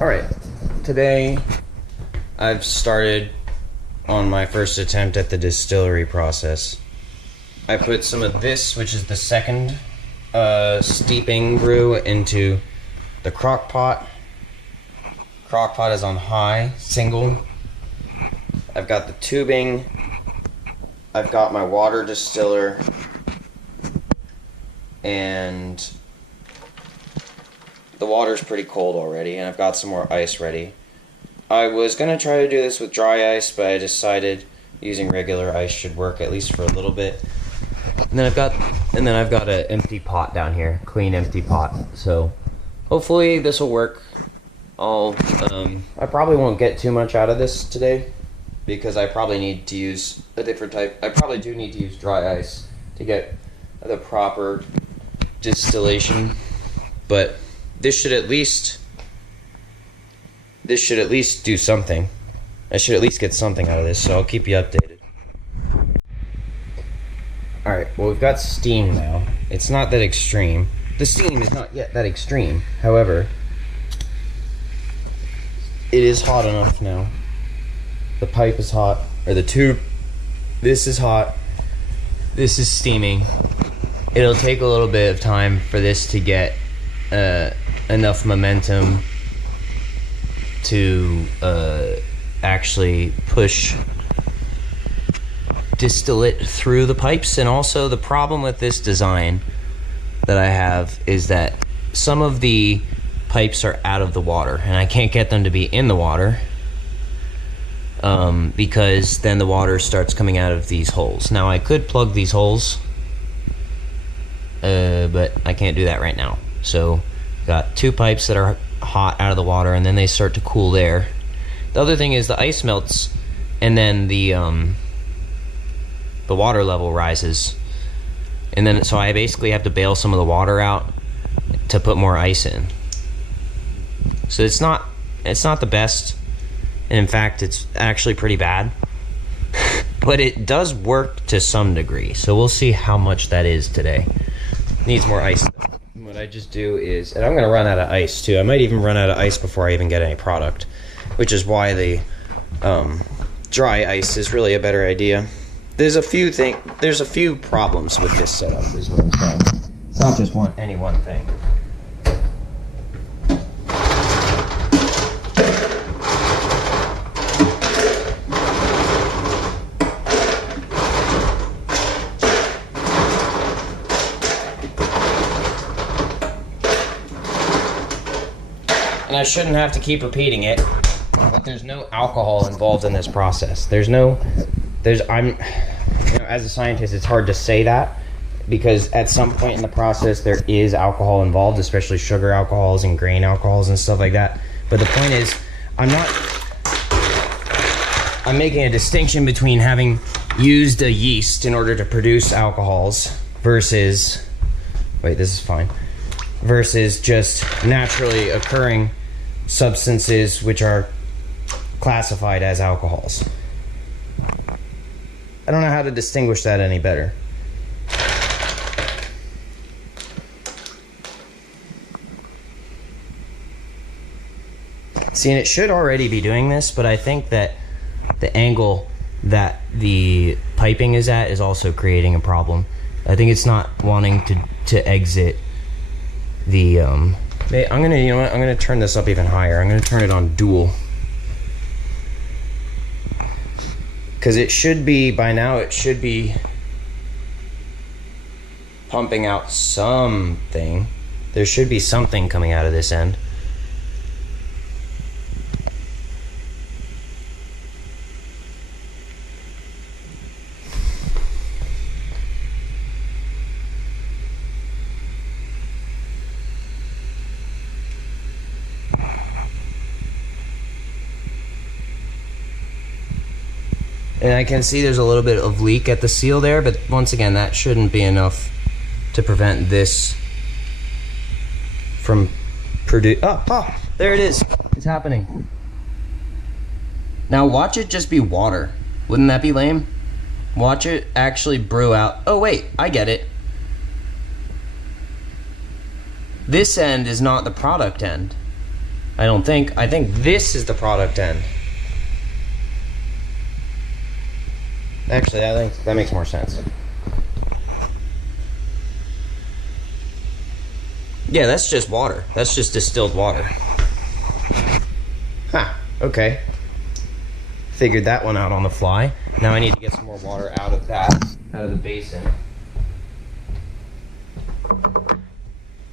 Alright, today I've started on my first attempt at the distillery process. I put some of this, which is the second steeping brew, into the crock pot. Crock pot is on high, single. I've got the tubing. I've got my water distiller. And the water's pretty cold already, and I've got some more ice ready. I was gonna try to do this with dry ice, but I decided using regular ice should work at least for a little bit. And then I've got an empty pot down here, clean empty pot. So hopefully this will work. I probably won't get too much out of this today because I probably need to use a different type. I probably do need to use dry ice to get the proper distillation, but this should at least do something. I should at least get something out of this, so I'll keep you updated. Alright, well, we've got steam now. It's not that extreme. The steam is not yet that extreme. However, it is hot enough now. The pipe is hot, or the tube. This is hot. This is steaming. It'll take a little bit of time for this to get enough momentum to actually push distillate through the pipes. And also the problem with this design that I have is that some of the pipes are out of the water and I can't get them to be in the water because then the water starts coming out of these holes. Now I could plug these holes, but I can't do that right now. So got two pipes that are hot out of the water, and then they start to cool there. The other thing is the ice melts, and then the water level rises, and then so I basically have to bail some of the water out to put more ice in. So it's not the best, and in fact it's actually pretty bad. But it does work to some degree, so we'll see how much that is today. Needs more ice though. What I just do is, and I'm gonna run out of ice too. I might even run out of ice before I even get any product, which is why the dry ice is really a better idea. There's a few problems with this setup, is what I'm saying. It's not just any one thing. And I shouldn't have to keep repeating it, but there's no alcohol involved in this process. As a scientist, it's hard to say that because at some point in the process there is alcohol involved, especially sugar alcohols and grain alcohols and stuff like that. But the point is, I'm making a distinction between having used a yeast in order to produce alcohols versus just naturally occurring substances which are classified as alcohols. I don't know how to distinguish that any better. See, and it should already be doing this, but I think that the angle that the piping is at is also creating a problem. I think it's not wanting to exit the I'm gonna turn this up even higher. I'm gonna turn it on dual, because it should be, by now it should be pumping out something. There should be something coming out of this end. And I can see there's a little bit of leak at the seal there, but once again, that shouldn't be enough to prevent this from oh, there it is. It's happening. Now watch it just be water. Wouldn't that be lame? Watch it actually brew out. Oh wait, I get it. This end is not the product end. I don't think. I think this is the product end. Actually, I think that makes more sense. Yeah, that's just water. That's just distilled water. Huh, okay. Figured that one out on the fly. Now I need to get some more water out of the basin.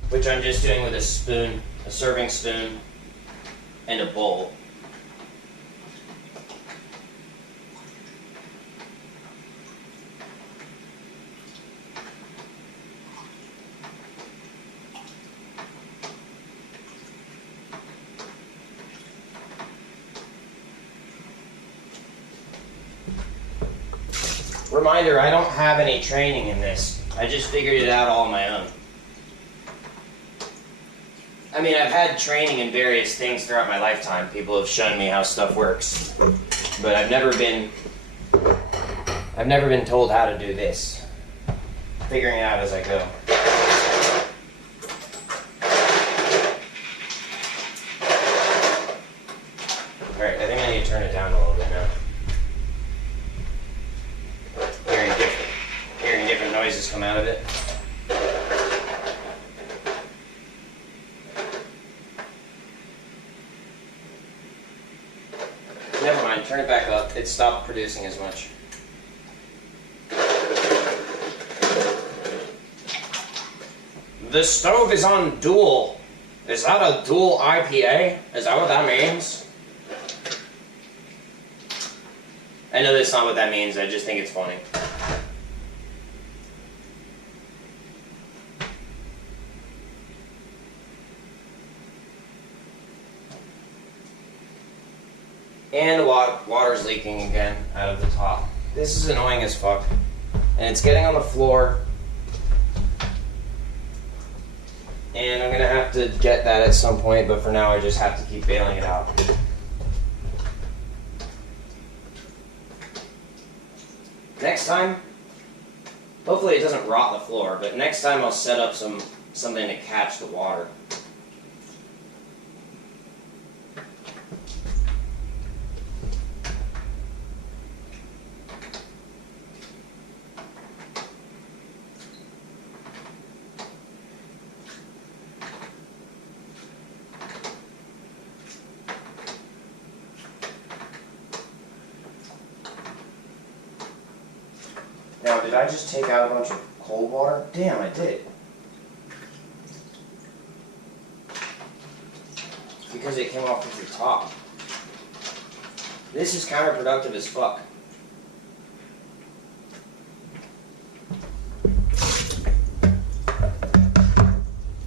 Which I'm just doing with a spoon, a serving spoon, and a bowl. Reminder, I don't have any training in this. I just figured it out all on my own. I mean, I've had training in various things throughout my lifetime. People have shown me how stuff works. But I've never been told how to do this. Figuring it out as I go. Alright, I think I need to turn it down a little bit now. Hearing different noises come out of it. Never mind, turn it back up. It stopped producing as much. The stove is on dual. Is that a dual IPA? Is that what that means? I know that's not what that means, I just think it's funny. And water's leaking again out of the top. This is annoying as fuck. And it's getting on the floor. And I'm gonna have to get that at some point, but for now I just have to keep bailing it out. Next time, hopefully it doesn't rot the floor, but next time I'll set up something to catch the water. Now, did I just take out a bunch of cold water? Damn, I did. Because it came off of the top. This is counterproductive as fuck.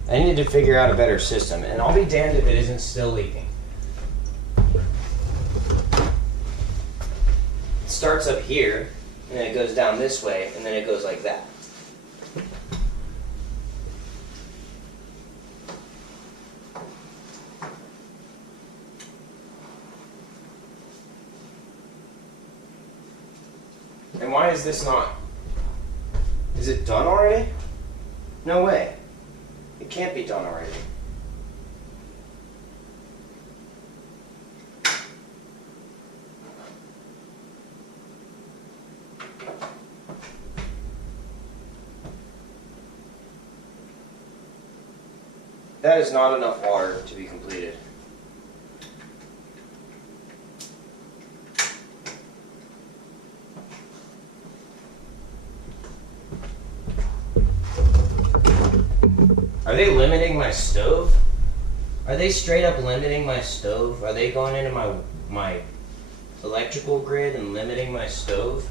I need to figure out a better system, and I'll be damned if it isn't still leaking. It starts up here, and then it goes down this way, and then it goes like that. And why is this not... Is it done already? No way. It can't be done already. That is not enough water to be completed. Are they limiting my stove? Are they straight up limiting my stove? Are they going into my electrical grid and limiting my stove?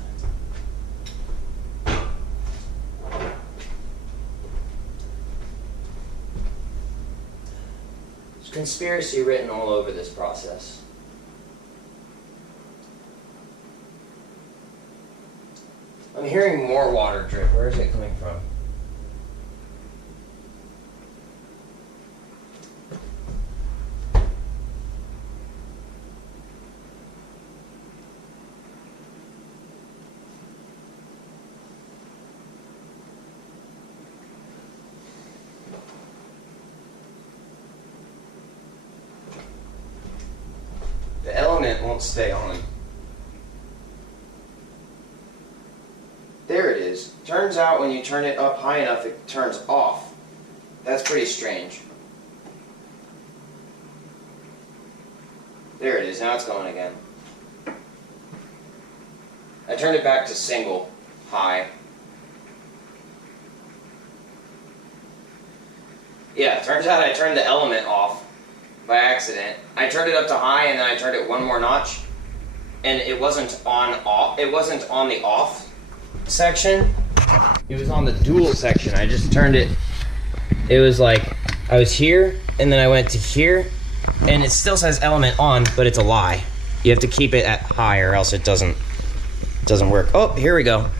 There's conspiracy written all over this process. I'm hearing more water drip. Where is it coming from? won't stay on. There it is. Turns out when you turn it up high enough, it turns off. That's pretty strange. There it is. Now it's going again. I turned it back to single, high. Yeah, turns out I turned the element off by accident. I turned it up to high and then I turned it one more notch, and it wasn't on off. It wasn't on the off section. It was on the dual section. I just turned it. It was like I was here and then I went to here, and it still says element on, but it's a lie. You have to keep it at high or else it doesn't work. Oh, here we go.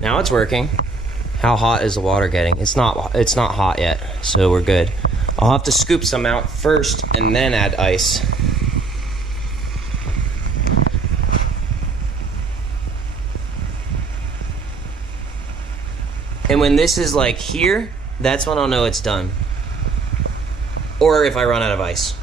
Now it's working. How hot is the water getting? It's not hot yet, so we're good. I'll have to scoop some out first and then add ice. And when this is like here, that's when I'll know it's done. Or if I run out of ice.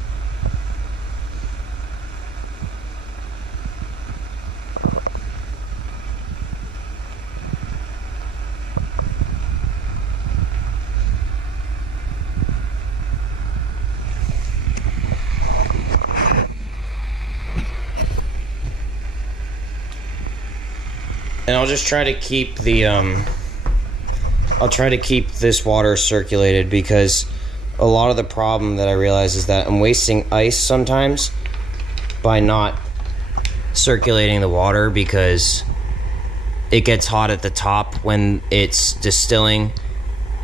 And I'll just try to keep the I'll try to keep this water circulated, because a lot of the problem that I realize is that I'm wasting ice sometimes by not circulating the water, because it gets hot at the top when it's distilling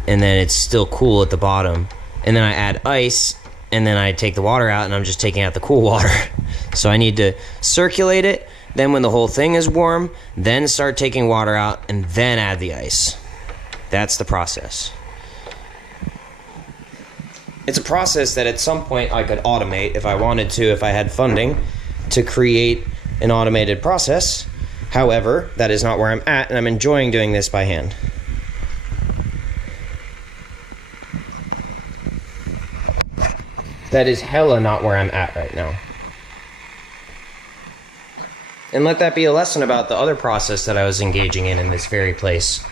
and then it's still cool at the bottom, and then I add ice and then I take the water out and I'm just taking out the cool water. So I need to circulate it, then when the whole thing is warm, then start taking water out and then add the ice. That's the process. It's a process that at some point I could automate if I wanted to, if I had funding to create an automated process. However, that is not where I'm at, and I'm enjoying doing this by hand. That is hella not where I'm at right now. And let that be a lesson about the other process that I was engaging in this very place.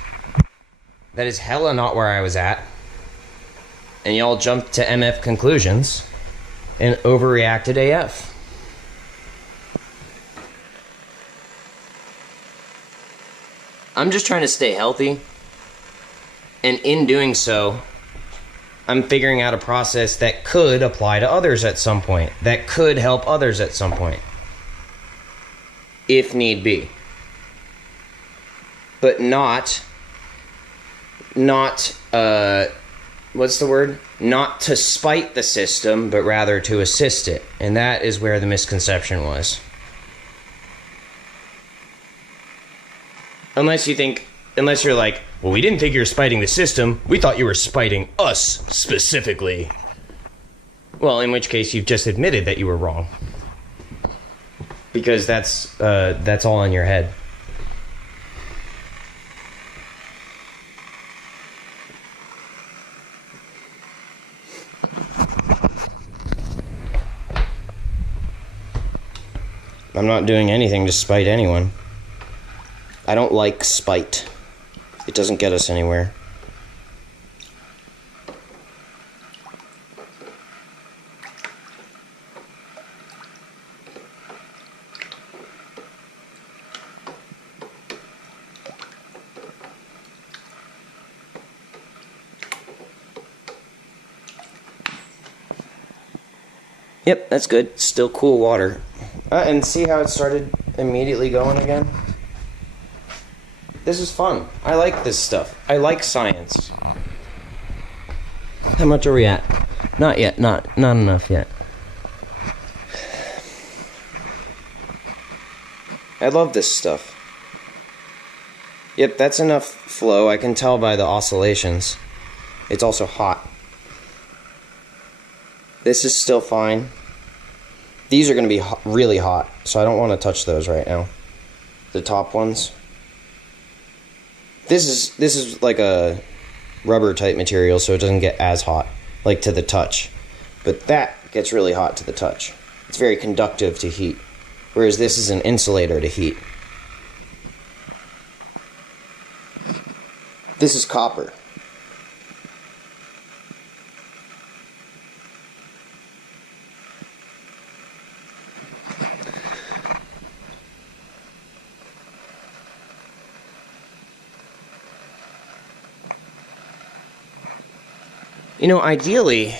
That is hella not where I was at. And y'all jumped to MF conclusions and overreacted AF. I'm just trying to stay healthy. And in doing so, I'm figuring out a process that could apply to others at some point. That could help others at some point, if need be. But not what's the word? Not to spite the system, but rather to assist it. And that is where the misconception was. Unless you're like, well, we didn't think you were spiting the system. We thought you were spiting us specifically. Well, in which case you've just admitted that you were wrong. Because that's all in your head. I'm not doing anything to spite anyone. I don't like spite. It doesn't get us anywhere. Yep, that's good. Still cool water. And see how it started immediately going again? This is fun. I like this stuff. I like science. How much are we at? Not yet. Not enough yet. I love this stuff. Yep, that's enough flow. I can tell by the oscillations. It's also hot. This is still fine. These are going to be really hot, so I don't want to touch those right now. the top ones. This is like a rubber type material, so it doesn't get as hot, like to the touch. But that gets really hot to the touch. It's very conductive to heat, whereas this is an insulator to heat. This is copper. You know, ideally,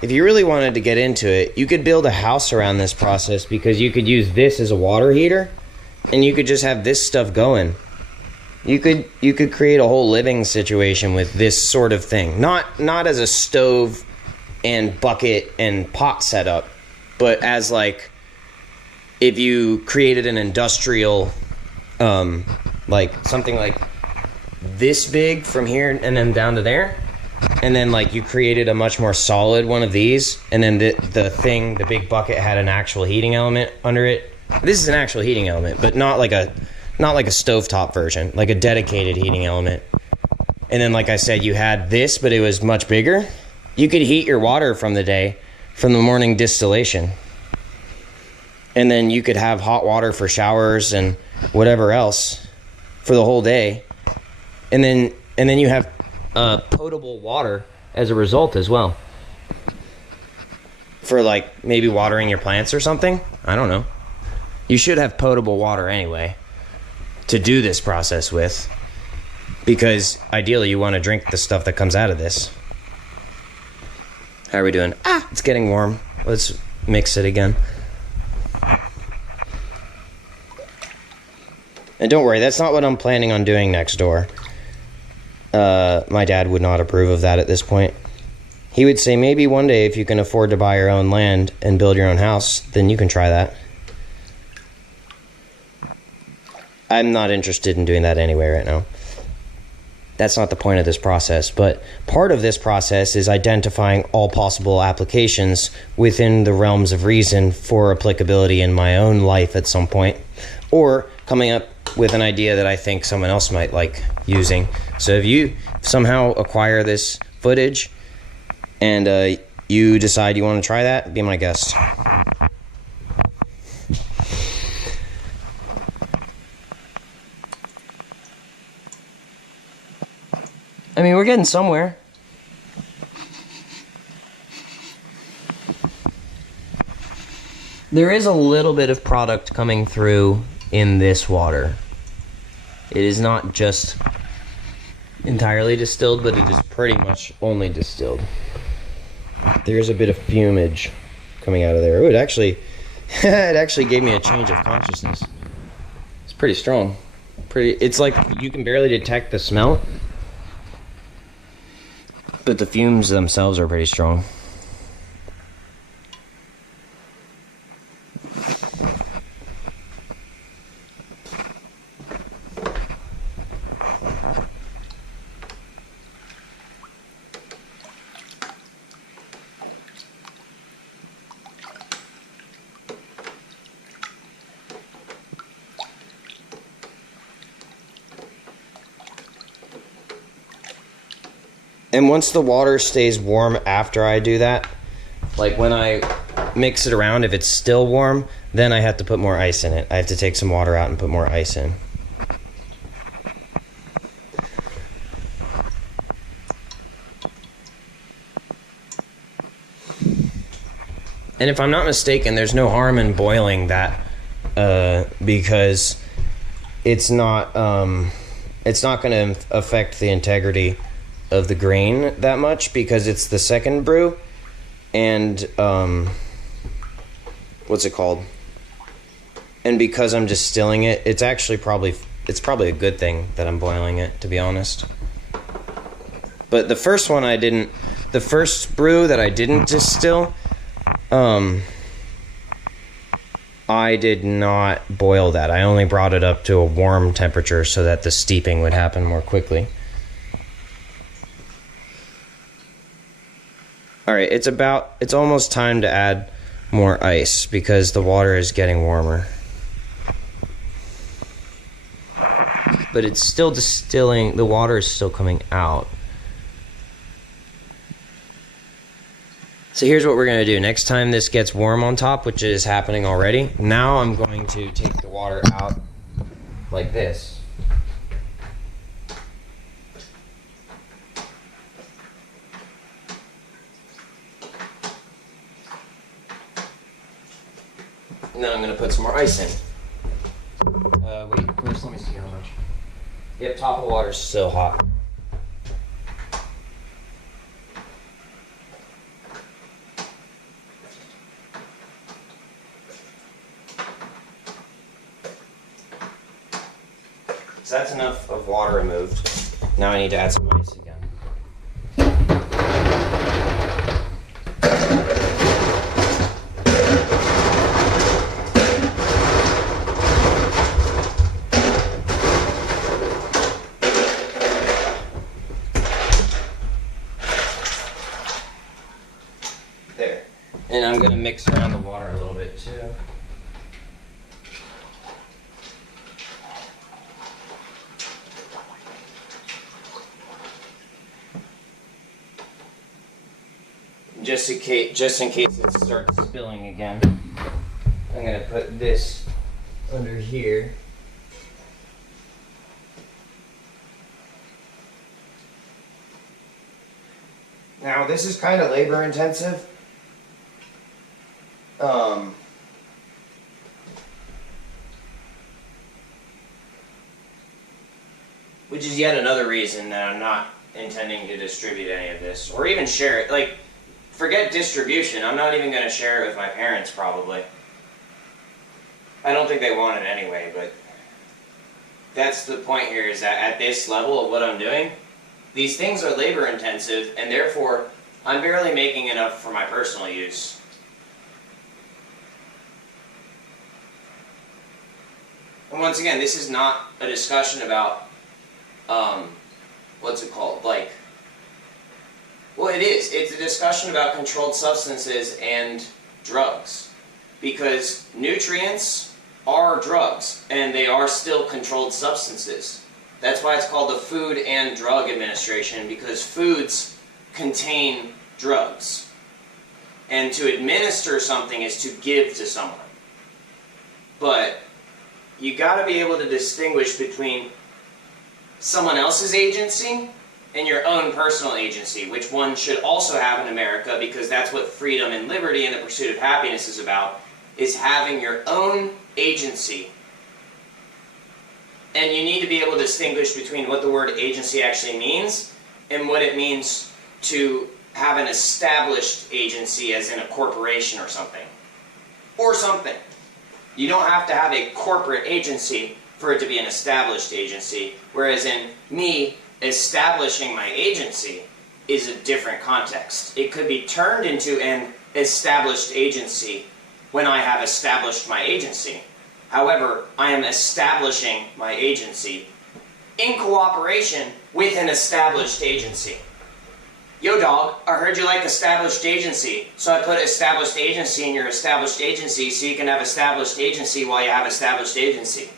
if you really wanted to get into it, you could build a house around this process, because you could use this as a water heater and you could just have this stuff going. You could create a whole living situation with this sort of thing. Not as a stove and bucket and pot setup, but as like if you created an industrial like something like this big from here and then down to there. And then like you created a much more solid one of these, and then the big bucket had an actual heating element under it. This is an actual heating element, but not like a stovetop version, like a dedicated heating element. And then like I said, you had this, but it was much bigger. You could heat your water from the morning distillation. And then you could have hot water for showers and whatever else for the whole day. And then you have potable water as a result as well, for like maybe watering your plants or something. I don't know. You should have potable water anyway to do this process with, because ideally you want to drink the stuff that comes out of this. How are we doing? It's getting warm. Let's mix it again. And don't worry, that's not what I'm planning on doing next door. My dad would not approve of that at this point. He would say, maybe one day if you can afford to buy your own land and build your own house, then you can try that. I'm not interested in doing that anyway right now. That's not the point of this process, but part of this process is identifying all possible applications within the realms of reason for applicability in my own life at some point, or coming up with an idea that I think someone else might like using. So if you somehow acquire this footage and you decide you want to try that, be my guest. I mean, we're getting somewhere. There is a little bit of product coming through in this water. It is not just entirely distilled, but it is pretty much only distilled. There's a bit of fumage coming out of there. Ooh, it actually gave me a change of consciousness. It's pretty strong. It's like you can barely detect the smell, but the fumes themselves are pretty strong. And once the water stays warm after I do that, like when I mix it around, if it's still warm, then I have to put more ice in it. I have to take some water out and put more ice in. And if I'm not mistaken, there's no harm in boiling that because it's not going to affect the integrity of the grain that much, because it's the second brew, and what's it called? And because I'm distilling it, it's probably a good thing that I'm boiling it, to be honest. But the first brew that I didn't distill, I did not boil that. I only brought it up to a warm temperature so that the steeping would happen more quickly. All right, it's almost time to add more ice because the water is getting warmer. but it's still distilling. The water is still coming out. So here's what we're going to do. Next time this gets warm on top, which is happening already, now I'm going to take the water out like this. And then I'm going to put some more ice in. Wait, first let me see how much. Yep, top of the water's still hot. So that's enough of water removed. Now I need to add some ice again. There. And I'm going to mix around the water a little bit too. Just in case it starts spilling again, I'm going to put this under here. Now this is kind of labor intensive. Which is yet another reason that I'm not intending to distribute any of this, or even share it. Like, forget distribution, I'm not even going to share it with my parents, probably. I don't think they want it anyway, but that's the point here, is that at this level of what I'm doing, these things are labor intensive, and therefore, I'm barely making enough for my personal use. And once again, this is not a discussion about, what's it called, like, well, it is. It's a discussion about controlled substances and drugs. Because nutrients are drugs, and they are still controlled substances. That's why it's called the Food and Drug Administration, because foods contain drugs. And to administer something is to give to someone. But you got to be able to distinguish between someone else's agency and your own personal agency, which one should also have in America, because that's what freedom and liberty and the pursuit of happiness is about, is having your own agency. And you need to be able to distinguish between what the word agency actually means and what it means to have an established agency, as in a corporation or something. Or something. You don't have to have a corporate agency for it to be an established agency, whereas in me, establishing my agency is a different context. It could be turned into an established agency when I have established my agency. However, I am establishing my agency in cooperation with an established agency. Yo dog, I heard you like established agency, so I put established agency in your established agency so you can have established agency while you have established agency.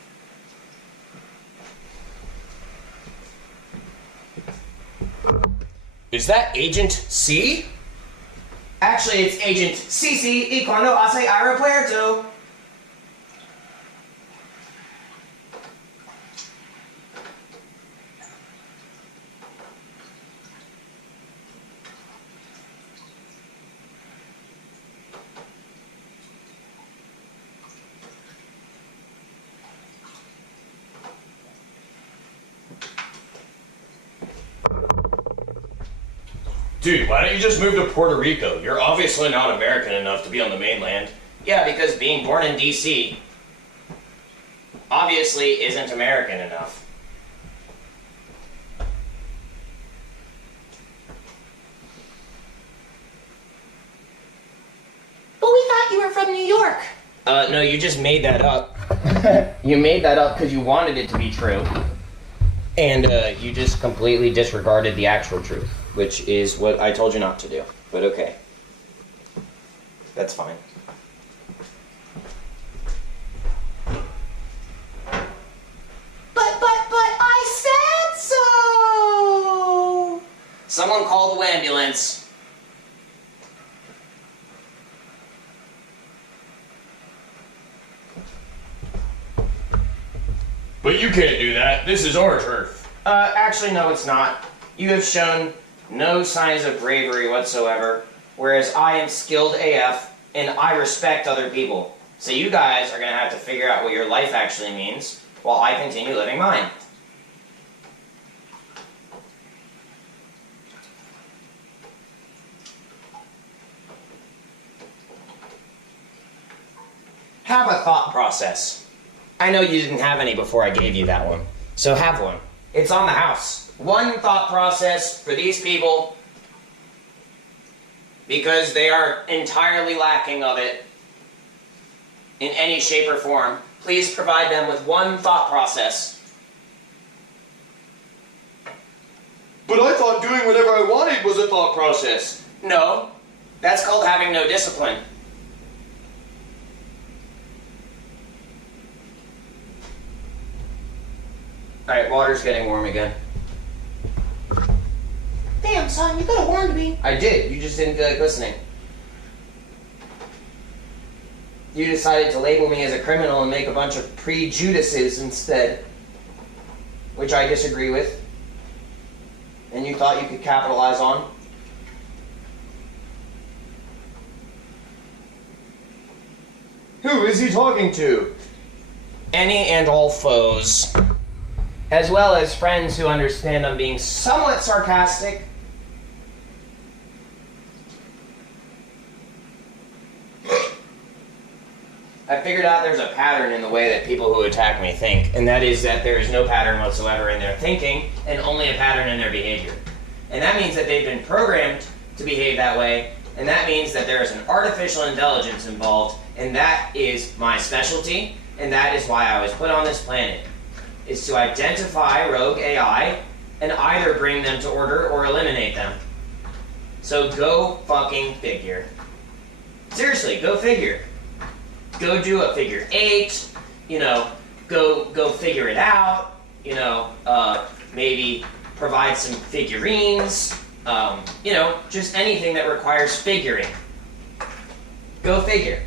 Is that Agent C? Actually, it's Agent CC y cuando hace aeropuerto. Dude, why don't you just move to Puerto Rico? You're obviously not American enough to be on the mainland. Yeah, because being born in DC obviously isn't American enough. But we thought you were from New York. No, you just made that up. You made that up because you wanted it to be true. And you just completely disregarded the actual truth, which is what I told you not to do. But okay. That's fine. But Someone call the ambulance. But you can't do that. This is our turf. Actually, no, it's not. You have shown no signs of bravery whatsoever, whereas I am skilled AF, and I respect other people. So you guys are going to have to figure out what your life actually means, while I continue living mine. Have a thought process. I know you didn't have any before I gave you that one, so have one. It's on the house. One thought process for these people, because they are entirely lacking of it in any shape or form. Please provide them with one thought process. But I thought doing whatever I wanted was a thought process. No, that's called having no discipline. Alright, water's getting warm again. Damn, son, you could have warned me. I did, you just didn't feel like listening. You decided to label me as a criminal and make a bunch of prejudices instead, which I disagree with, and you thought you could capitalize on. Who is he talking to? Any and all foes, as well as friends who understand I'm being somewhat sarcastic. I figured out there's a pattern in the way that people who attack me think, and that is that there is no pattern whatsoever in their thinking, and only a pattern in their behavior. And that means that they've been programmed to behave that way, and that means that there is an artificial intelligence involved, and that is my specialty, and that is why I was put on this planet, is to identify rogue AI and either bring them to order or eliminate them. So go fucking figure. Seriously, go figure. Go do a figure 8, go figure it out, maybe provide some figurines, just anything that requires figuring. Go figure.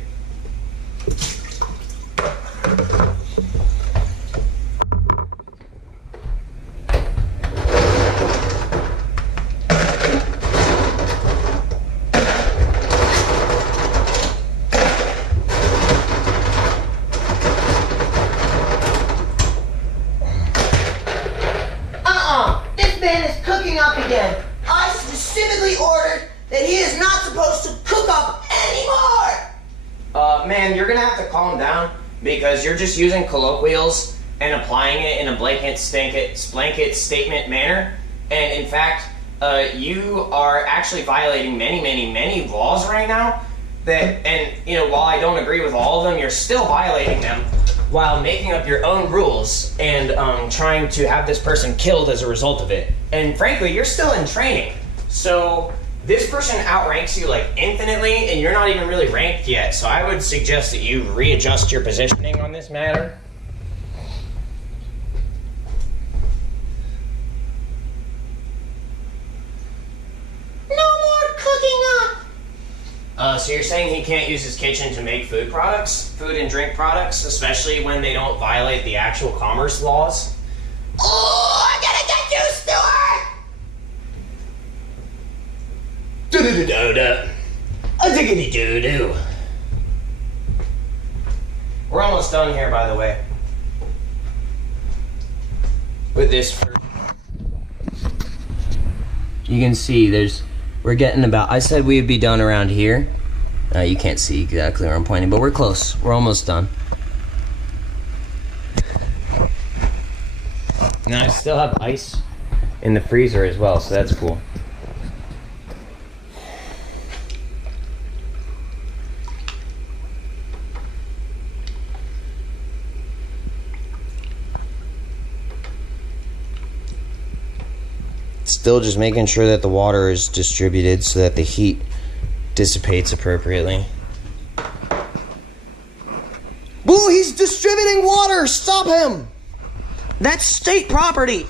This man is cooking up again. I specifically ordered that he is not supposed to cook up anymore. Man, you're gonna have to calm down because you're just using colloquials and applying it in a blanket statement manner. And in fact, you are actually violating many laws right now. While I don't agree with all of them, you're still violating them while making up your own rules and trying to have this person killed as a result of it. And frankly, you're still in training. So this person outranks you like infinitely, and you're not even really ranked yet. So I would suggest that you readjust your positioning on this matter. No more cooking up. So you're saying he can't use his kitchen to make food and drink products, especially when they don't violate the actual commerce laws? Oh, I gotta get you, Stuart. Do-do-do-do-do. A diggity-doo-doo. We're almost done here, by the way. With this first. You can see we're getting about, I said we would be done around here. You can't see exactly where I'm pointing, but we're close. We're almost done. Now I still have ice in the freezer as well, so that's cool. Still just making sure that the water is distributed so that the heat dissipates appropriately. Boo, he's distributing water! Stop him! That's state property!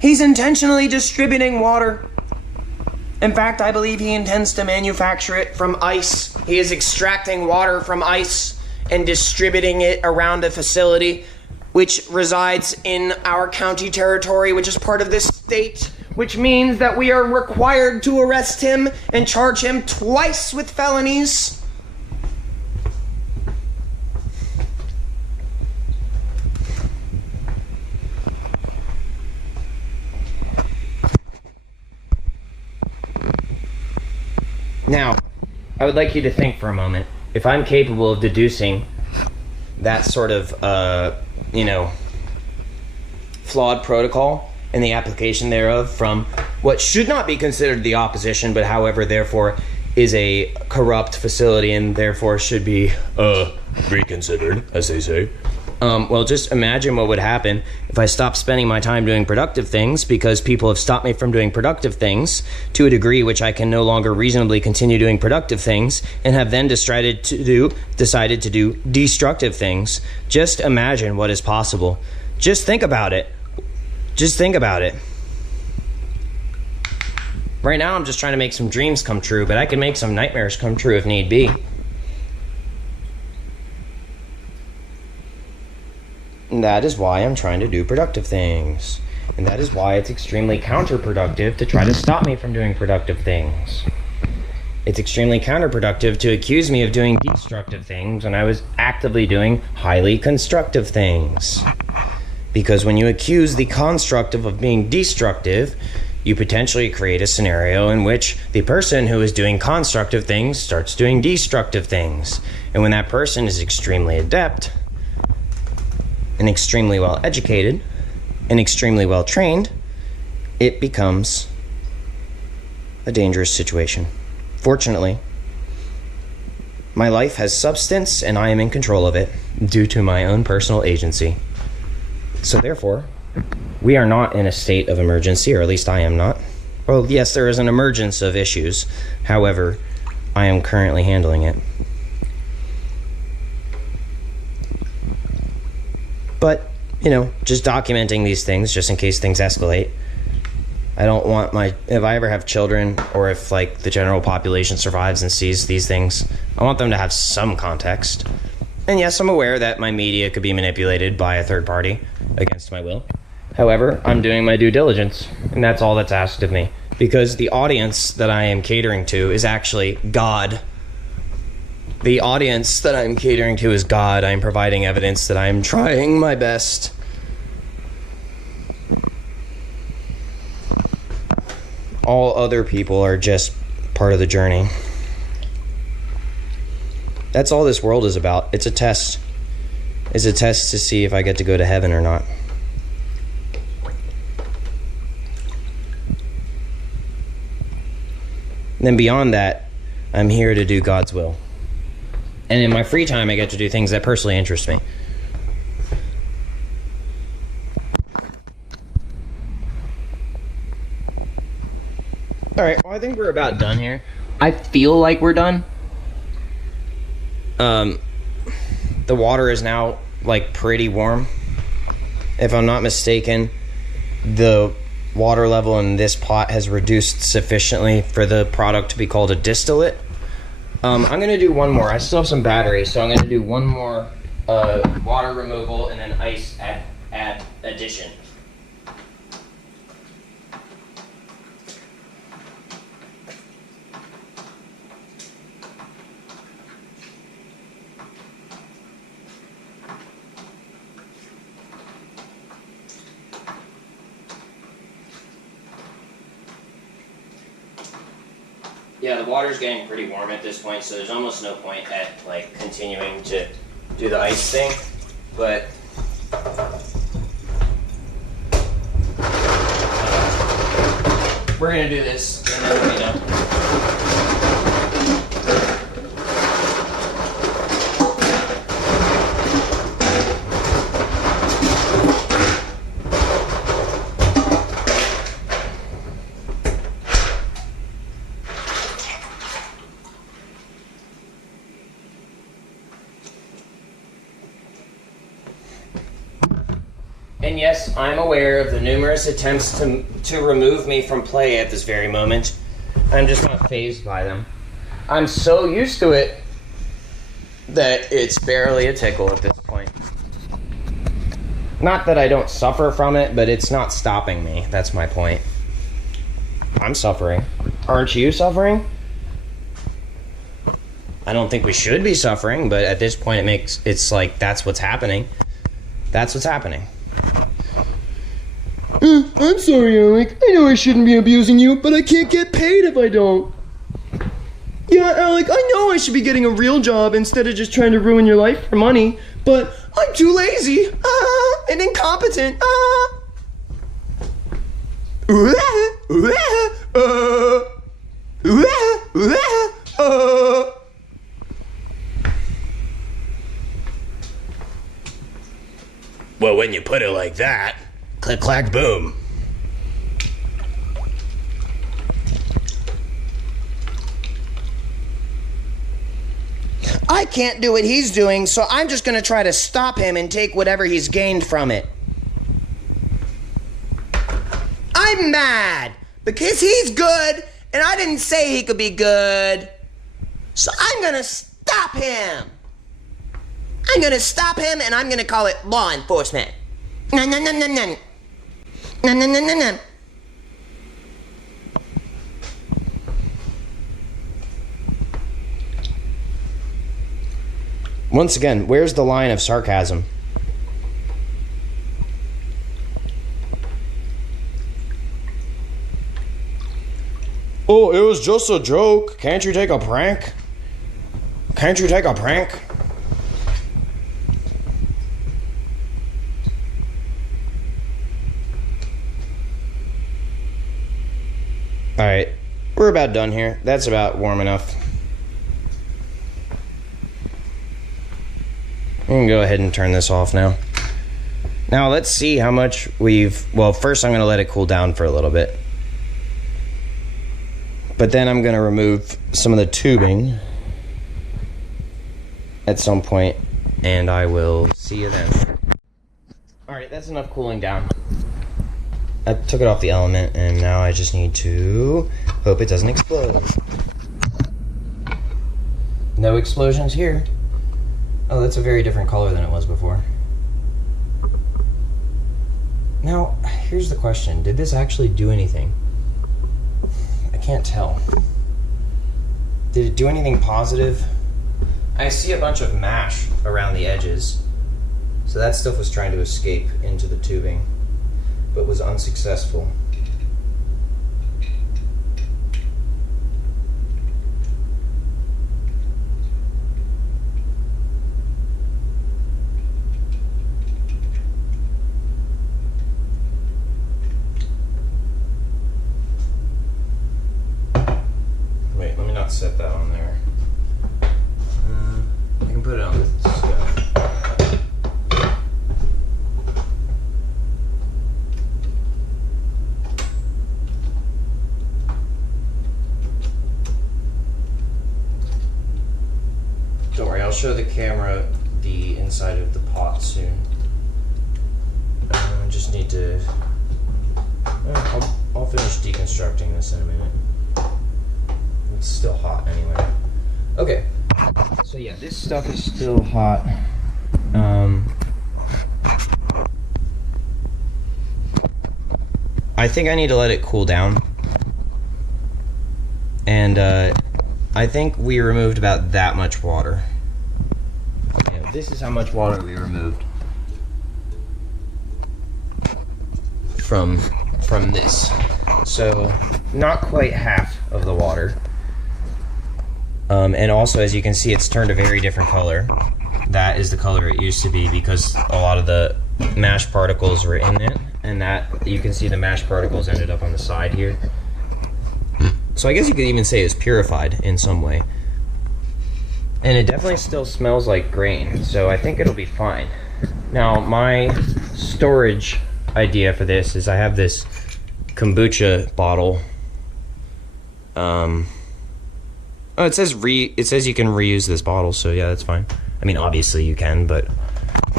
He's intentionally distributing water. In fact, I believe he intends to manufacture it from ice. He is extracting water from ice and distributing it around a facility which resides in our county territory, which is part of this state, which means that we are required to arrest him and charge him twice with felonies. Now, I would like you to think for a moment. If I'm capable of deducing that sort of, flawed protocol and the application thereof from what should not be considered the opposition, but however, therefore, is a corrupt facility and therefore should be, reconsidered, as they say. Well, just imagine what would happen if I stopped spending my time doing productive things because people have stopped me from doing productive things to a degree which I can no longer reasonably continue doing productive things and have then decided to do destructive things. Just imagine what is possible. Just think about it. Just think about it. Right now, I'm just trying to make some dreams come true, but I can make some nightmares come true if need be. And that is why I'm trying to do productive things. And that is why it's extremely counterproductive to try to stop me from doing productive things. It's extremely counterproductive to accuse me of doing destructive things when I was actively doing highly constructive things. Because when you accuse the constructive of being destructive, you potentially create a scenario in which the person who is doing constructive things starts doing destructive things. And when that person is extremely adept and extremely well educated and extremely well trained, it becomes a dangerous situation. Fortunately, my life has substance and I am in control of it due to my own personal agency. So therefore, we are not in a state of emergency, or at least I am not. Well, yes, there is an emergence of issues. However, I am currently handling it. But, just documenting these things just in case things escalate. I don't want if I ever have children or if the general population survives and sees these things, I want them to have some context. And yes, I'm aware that my media could be manipulated by a third party against my will. However, I'm doing my due diligence, and that's all that's asked of me. Because the audience that I am catering to is actually God. The audience that I'm catering to is God. I'm providing evidence that I'm trying my best. All other people are just part of the journey. That's all this world is about. It's a test. It's a test to see if I get to go to heaven or not. And then beyond that, I'm here to do God's will. And in my free time, I get to do things that personally interest me. Alright, well, I think we're about done here. I feel like we're done. The water is now, pretty warm. If I'm not mistaken, the water level in this pot has reduced sufficiently for the product to be called a distillate. I'm going to do one more. I still have some batteries, so I'm going to do one more water removal and then ice add addition. Yeah, the water's getting pretty warm at this point, so there's almost no point at continuing to do the ice thing. But we're gonna do this, and then we'll be done. And yes, I'm aware of the numerous attempts to remove me from play at this very moment. I'm just not fazed by them. I'm so used to it that it's barely a tickle at this point. Not that I don't suffer from it, but it's not stopping me. That's my point. I'm suffering. Aren't you suffering? I don't think we should be suffering, but at this point it's like that's what's happening. That's what's happening. I'm sorry, Alec. I know I shouldn't be abusing you, but I can't get paid if I don't. Yeah, Alec, I know I should be getting a real job instead of just trying to ruin your life for money, but I'm too lazy and incompetent. Well, when you put it like that, click, clack, boom. I can't do what he's doing, so I'm just gonna try to stop him and take whatever he's gained from it. I'm mad because he's good and I didn't say he could be good. So I'm gonna stop him. I'm gonna stop him and I'm gonna call it law enforcement. No, no, no, no, no. No, no, no, no, no. Once again, where's the line of sarcasm? Oh, it was just a joke. Can't you take a prank? Can't you take a prank? Alright, we're about done here. That's about warm enough. We can go ahead and turn this off now. Now let's see how much well, first I'm going to let it cool down for a little bit. But then I'm going to remove some of the tubing at some point, and I will see you then. Alright, that's enough cooling down. I took it off the element, and now I just need to hope it doesn't explode. No explosions here. Oh, that's a very different color than it was before. Now, here's the question. Did this actually do anything? I can't tell. Did it do anything positive? I see a bunch of mash around the edges. So that stuff was trying to escape into the tubing, but was unsuccessful. Wait, let me not set that on there. I can put it on this guy. Don't worry, I'll show the camera the inside of the pot soon. I just need to... I'll finish deconstructing this in a minute. It's still hot anyway. Okay, so yeah, this stuff is still hot. I think I need to let it cool down. And I think we removed about that much water. Yeah, this is how much water we removed from this. So not quite half of the water. And also, as you can see, it's turned a very different color. That is the color it used to be because a lot of the mash particles were in it, and that you can see the mash particles ended up on the side here. So I guess you could even say it's purified in some way. And it definitely still smells like grain, so I think it'll be fine. Now, my storage idea for this is I have this kombucha bottle. Oh, it says you can reuse this bottle, so yeah, that's fine. I mean, obviously you can, but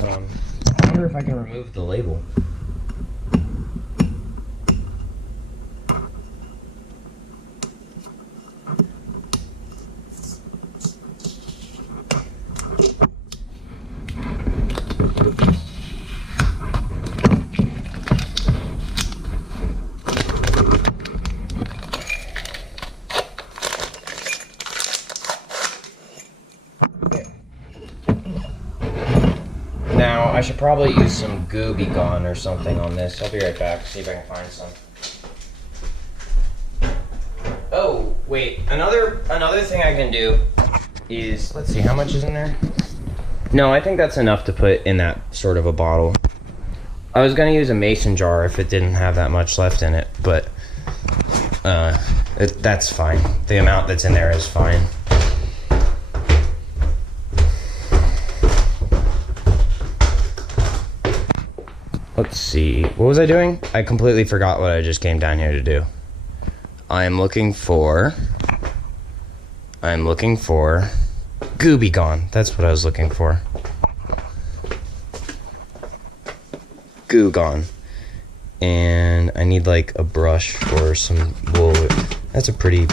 I wonder if I can remove the label. I should probably use some goo be gone or something on this. I'll be right back, see if I can find some. Oh, wait, another thing I can do is, let's see, how much is in there? No, I think that's enough to put in that sort of a bottle. I was gonna use a mason jar if it didn't have that much left in it, but that's fine. The amount that's in there is fine. Let's see, what was I doing? I completely forgot what I just came down here to do. I'm looking for Gooby Gone. That's what I was looking for. Goo Gone. And I need like a brush or some wool. That's a pretty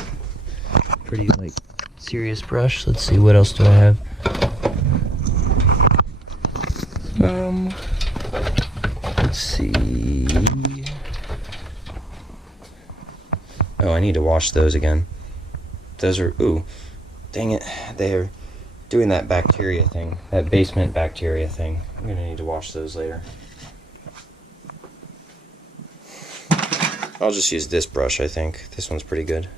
like serious brush. Let's see, what else do I have? Let's see. Oh, I need to wash those again. Those are, ooh, dang it. They're doing that bacteria thing, that basement bacteria thing. I'm gonna need to wash those later. I'll just use this brush, I think. This one's pretty good.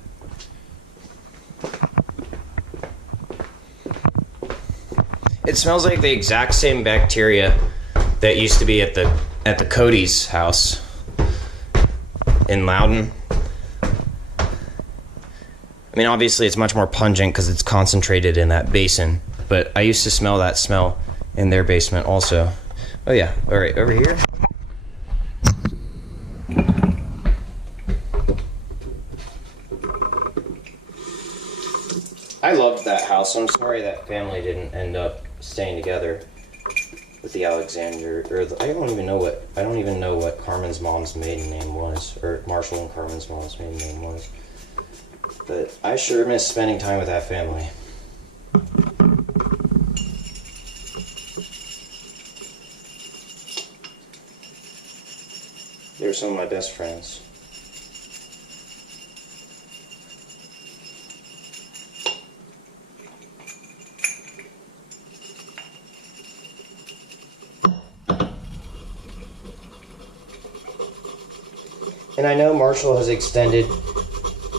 It smells like the exact same bacteria that used to be at the Cody's house in Loudon. I mean, obviously it's much more pungent because it's concentrated in that basin, but I used to smell that smell in their basement also. Oh yeah, all right, over here. I loved that house. I'm sorry that family didn't end up staying together with the Alexander, I don't even know what Carmen's mom's maiden name was, or Marshall and Carmen's mom's maiden name was. But I sure miss spending time with that family. They were some of my best friends. And I know Marshall has extended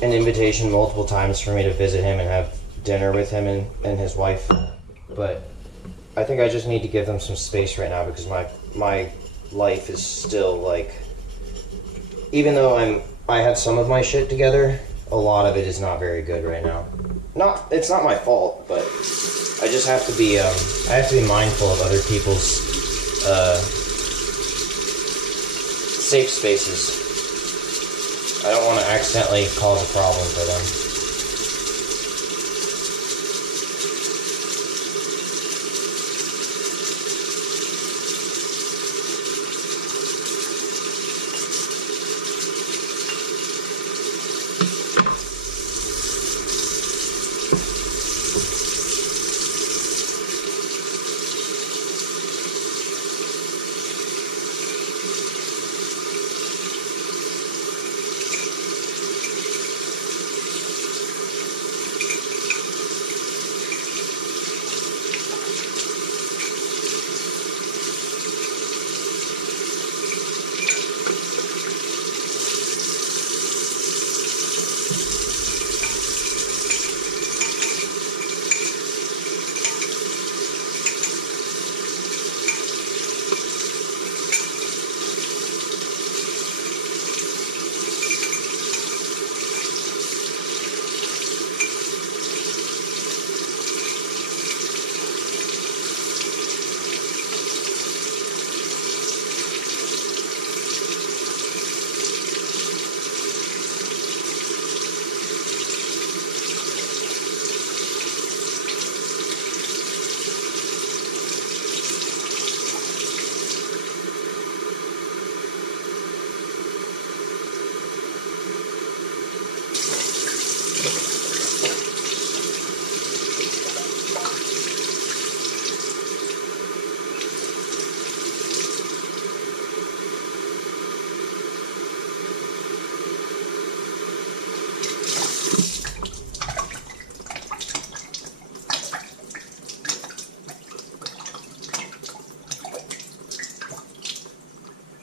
an invitation multiple times for me to visit him and have dinner with him and his wife, but I think I just need to give them some space right now because my life is still like, even though I have some of my shit together, a lot of it is not very good right now. It's not my fault, but I just have to be mindful of other people's safe spaces. I don't want to accidentally cause a problem for them.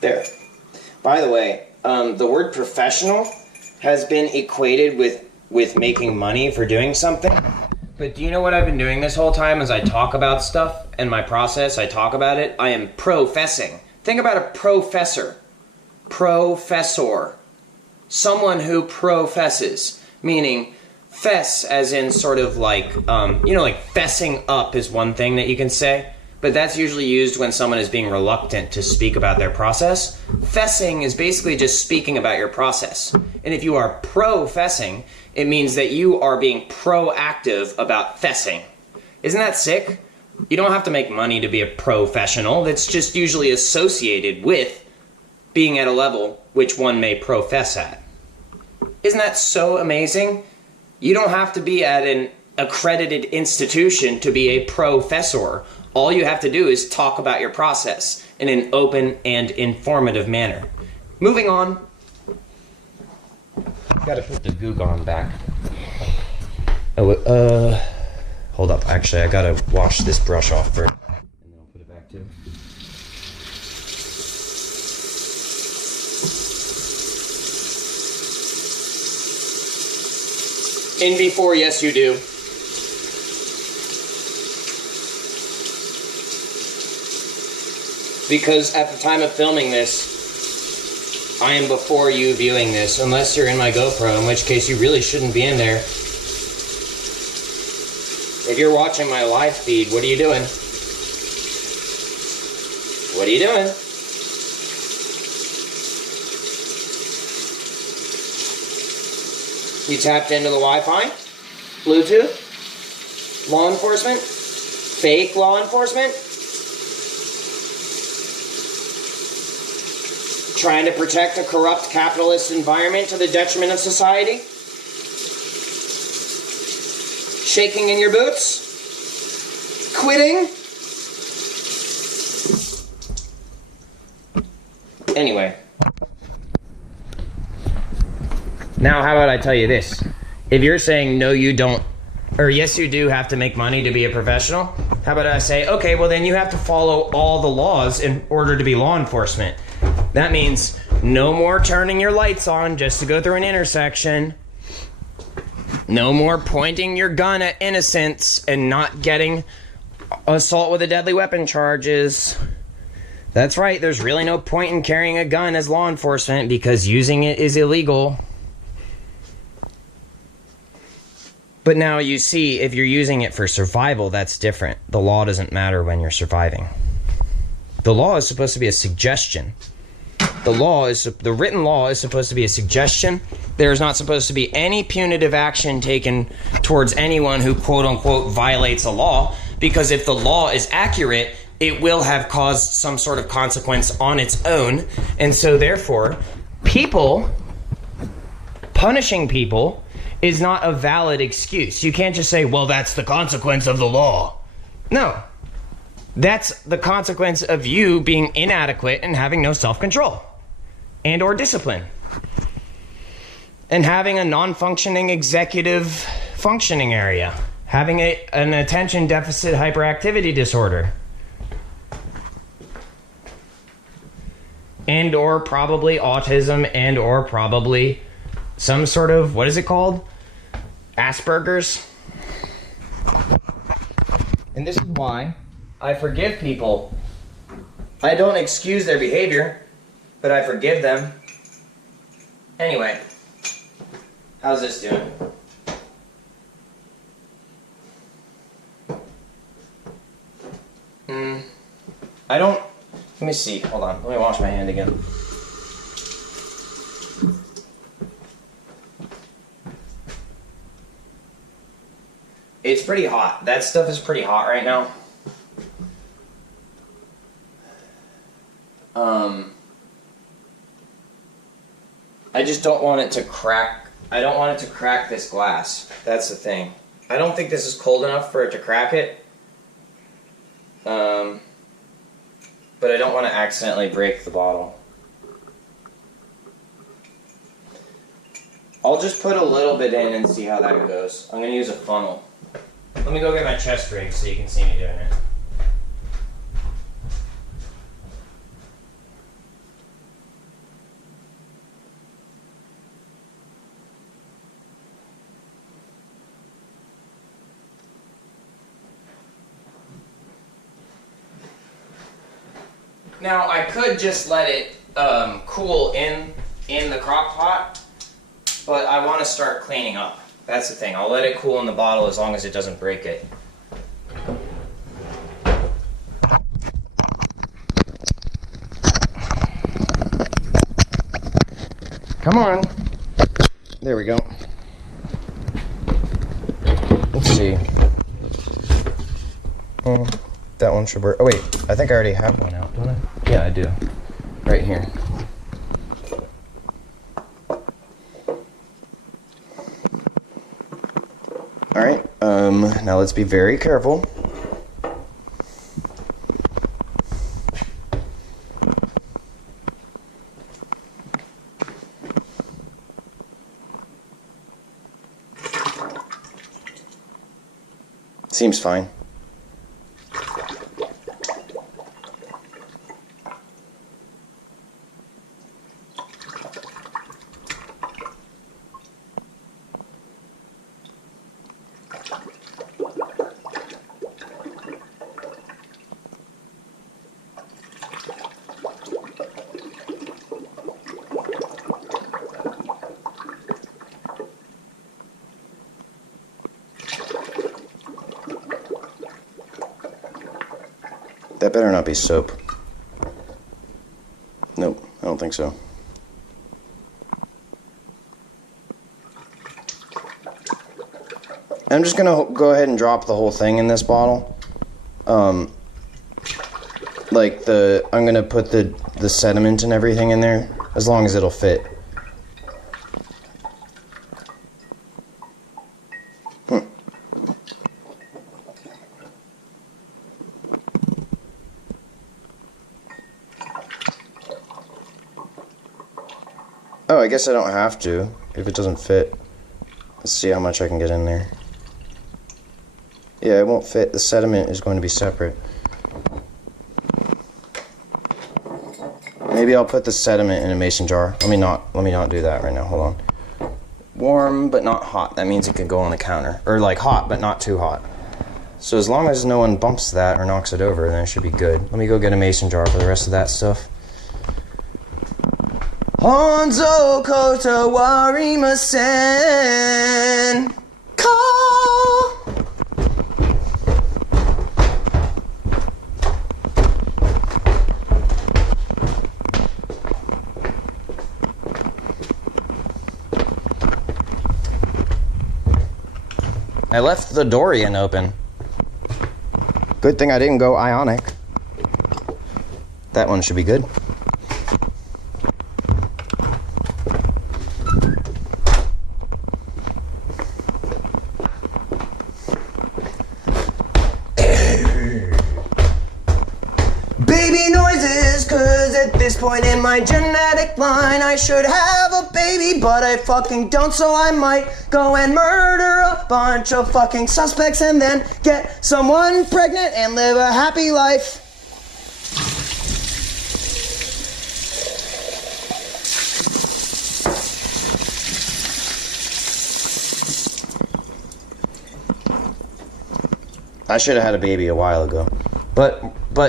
There. By the way, the word professional has been equated with making money for doing something. But do you know what I've been doing this whole time as I talk about stuff and my process, I talk about it? I am professing. Think about a professor. Professor. Someone who professes. Meaning, fess as in sort of like, like fessing up is one thing that you can say. But that's usually used when someone is being reluctant to speak about their process. Fessing is basically just speaking about your process. And if you are professing, it means that you are being proactive about fessing. Isn't that sick? You don't have to make money to be a professional. That's just usually associated with being at a level which one may profess at. Isn't that so amazing? You don't have to be at an accredited institution to be a professor. All you have to do is talk about your process in an open and informative manner. Moving on. Gotta put the goog on back. Oh, hold up. Actually, I gotta wash this brush off first. And then I'll put it back too. In before, yes you do. Because at the time of filming this, I am before you viewing this, unless you're in my GoPro, in which case you really shouldn't be in there. If you're watching my live feed, what are you doing? What are you doing? You tapped into the Wi-Fi? Bluetooth? Law enforcement? Fake law enforcement? Trying to protect a corrupt capitalist environment to the detriment of society? Shaking in your boots? Quitting? Anyway. Now, how about I tell you this? If you're saying no you don't, or yes you do have to make money to be a professional, how about I say, okay, well then you have to follow all the laws in order to be law enforcement. That means no more turning your lights on just to go through an intersection. No more pointing your gun at innocents and not getting assault with a deadly weapon charges. That's right, there's really no point in carrying a gun as law enforcement because using it is illegal. But now you see, if you're using it for survival, that's different. The law doesn't matter when you're surviving. The law is supposed to be a suggestion. The written law is supposed to be a suggestion. There is not supposed to be any punitive action taken towards anyone who quote-unquote violates a law, because if the law is accurate, it will have caused some sort of consequence on its own. And so therefore, punishing people is not a valid excuse. You can't just say, well, that's the consequence of the law. No. That's the consequence of you being inadequate and having no self-control and or discipline. And having a non-functioning executive functioning area. Having an attention deficit hyperactivity disorder. And or probably autism and or probably some sort of, what is it called? Asperger's. And this is why I forgive people. I don't excuse their behavior, but I forgive them. Anyway, how's this doing? I don't, let me see, hold on, let me wash my hand again. It's pretty hot. That stuff is pretty hot right now. I just don't want it to crack. I don't want it to crack this glass. That's the thing. I don't think this is cold enough for it to crack it. But I don't want to accidentally break the bottle. I'll just put a little bit in and see how that goes. I'm going to use a funnel. Let me go get my chest rig so you can see me doing it. Now I could just let it cool in the crock pot, but I want to start cleaning up. That's the thing. I'll let it cool in the bottle as long as it doesn't break it. Come on. There we go. Let's see. That one should work. Oh wait, I think I already have one out, don't I? Yeah, I do. Right here. Alright, now let's be very careful. Seems fine. That better not be soap. Nope, I don't think so. I'm just gonna go ahead and drop the whole thing in this bottle. I'm gonna put the sediment and everything in there, as long as it'll fit. Oh, I guess I don't have to, if it doesn't fit. Let's see how much I can get in there. Yeah, it won't fit. The sediment is going to be separate. Maybe I'll put the sediment in a mason jar. Let me not do that right now. Hold on. Warm, but not hot. That means it can go on the counter. Or like hot, but not too hot. So as long as no one bumps that or knocks it over, then it should be good. Let me go get a mason jar for the rest of that stuff. Honzo koto warimasen. Call. I left the Dorian open. Good thing I didn't go Ionic. That one should be good. Baby noises, cause at this point in my genetic line I should have a baby, but I fucking don't, so I might go and murder a bunch of fucking suspects and then get someone pregnant and live a happy life. I should have had a baby a while ago. But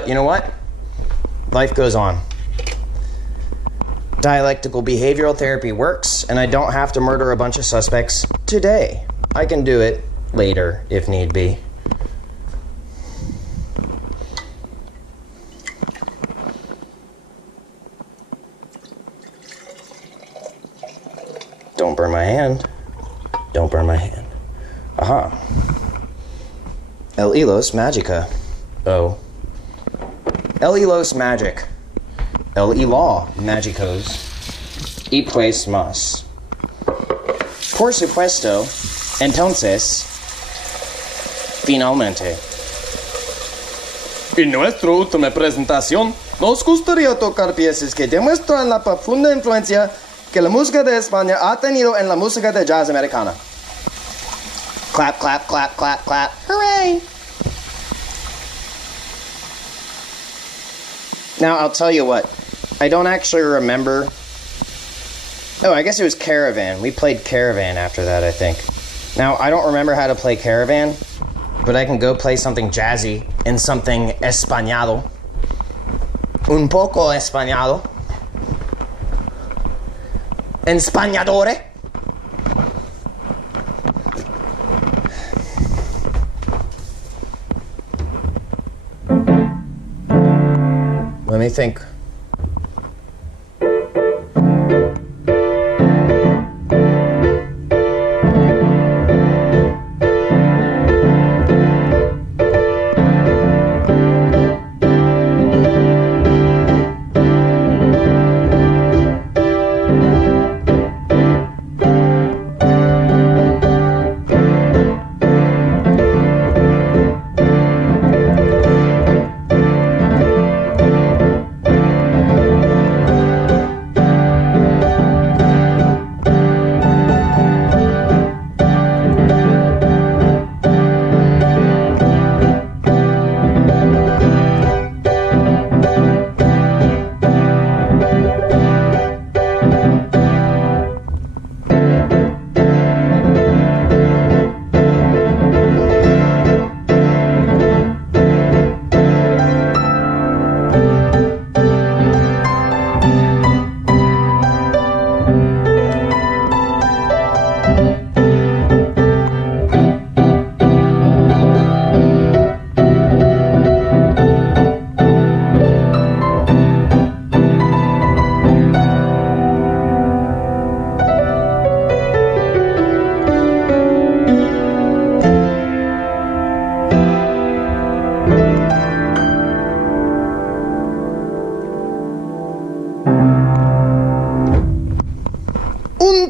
you know what? Life goes on. Dialectical behavioral therapy works, and I don't have to murder a bunch of suspects today. I can do it later if need be. Don't burn my hand. Don't burn my hand. Aha. El hilos magica. Oh. El hilos magic. El hilo magicos. Y pues más. Por supuesto. Entonces. Finalmente. En nuestra última presentación, nos gustaría tocar piezas que demuestran la profunda influencia que la música de España ha tenido en la música de jazz americana. Clap, clap, clap, clap, clap. Hooray! Now, I'll tell you what. I don't actually remember. Oh, I guess it was Caravan. We played Caravan after that, I think. Now, I don't remember how to play Caravan, but I can go play something jazzy and something españado. un poco españado. Españadore. Let me think.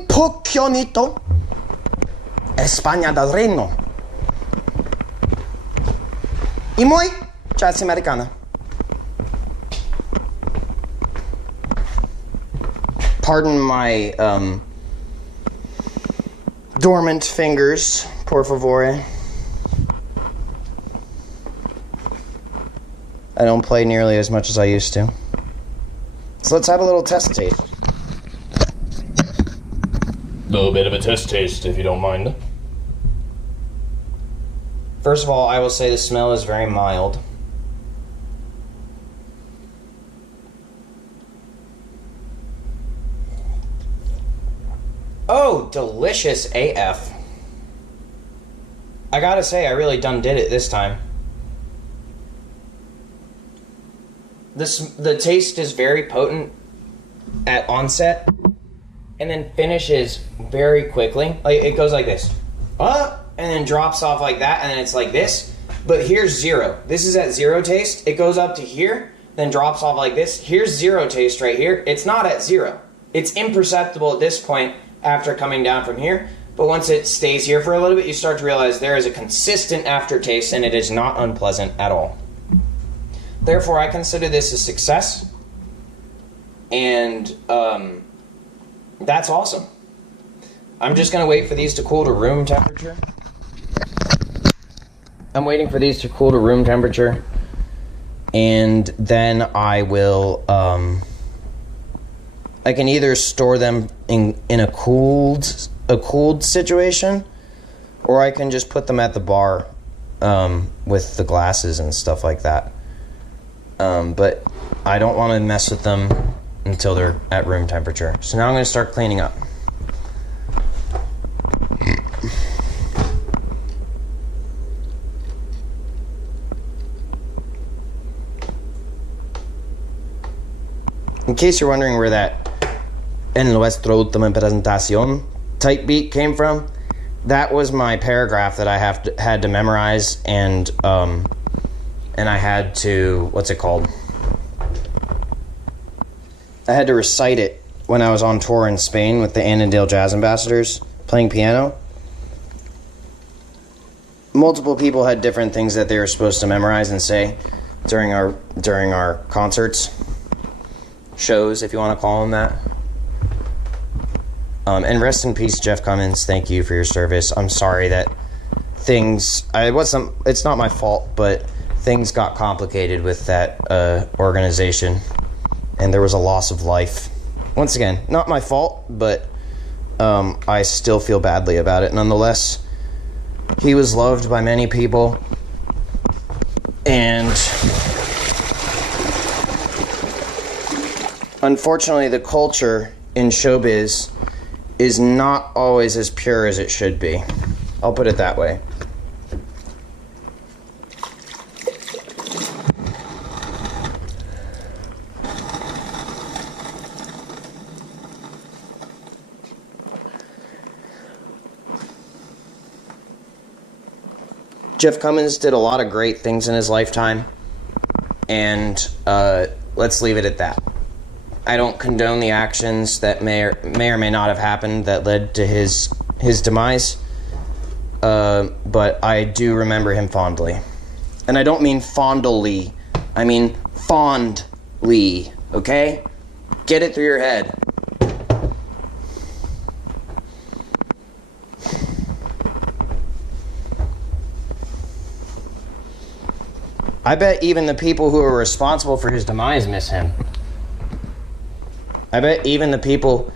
Pocchionito. España del Reino. Y muy salsa americana. Pardon my dormant fingers, por favor. I don't play nearly as much as I used to. So let's have a little test taste. Little bit of a test taste, if you don't mind. First of all, I will say the smell is very mild. Oh, delicious AF. I gotta say, I really done did it this time. The taste is very potent at onset, and then finishes very quickly. Like, it goes like this. And then drops off like that, and then it's like this. But here's zero. This is at zero taste. It goes up to here, then drops off like this. Here's zero taste right here. It's not at zero. It's imperceptible at this point after coming down from here. But once it stays here for a little bit, you start to realize there is a consistent aftertaste, and it is not unpleasant at all. Therefore, I consider this a success. And that's awesome. I'm just going to wait for these to cool to room temperature. I'm waiting for these to cool to room temperature. And then I will, I can either store them in a cooled situation, or I can just put them at the bar with the glasses and stuff like that. But I don't want to mess with them until they're at room temperature. So now I'm going to start cleaning up. In case you're wondering where that "en nuestra última presentación" type beat came from, that was my paragraph that I had to memorize, and I had to, what's it called? I had to recite it when I was on tour in Spain with the Annandale Jazz Ambassadors playing piano. Multiple people had different things that they were supposed to memorize and say during our concerts. Shows, if you want to call them that. And rest in peace, Jeff Cummins. Thank you for your service. I'm sorry that it's not my fault, but things got complicated with that organization, and there was a loss of life. Once again, not my fault, but I still feel badly about it. Nonetheless, he was loved by many people, and unfortunately, the culture in showbiz is not always as pure as it should be. I'll put it that way. Jeff Cummins did a lot of great things in his lifetime, and let's leave it at that. I don't condone the actions that may or may not have happened that led to his demise, but I do remember him fondly. And I don't mean fondly, I mean fondly, okay? Get it through your head. I bet even the people who are responsible for his demise miss him. I bet even the people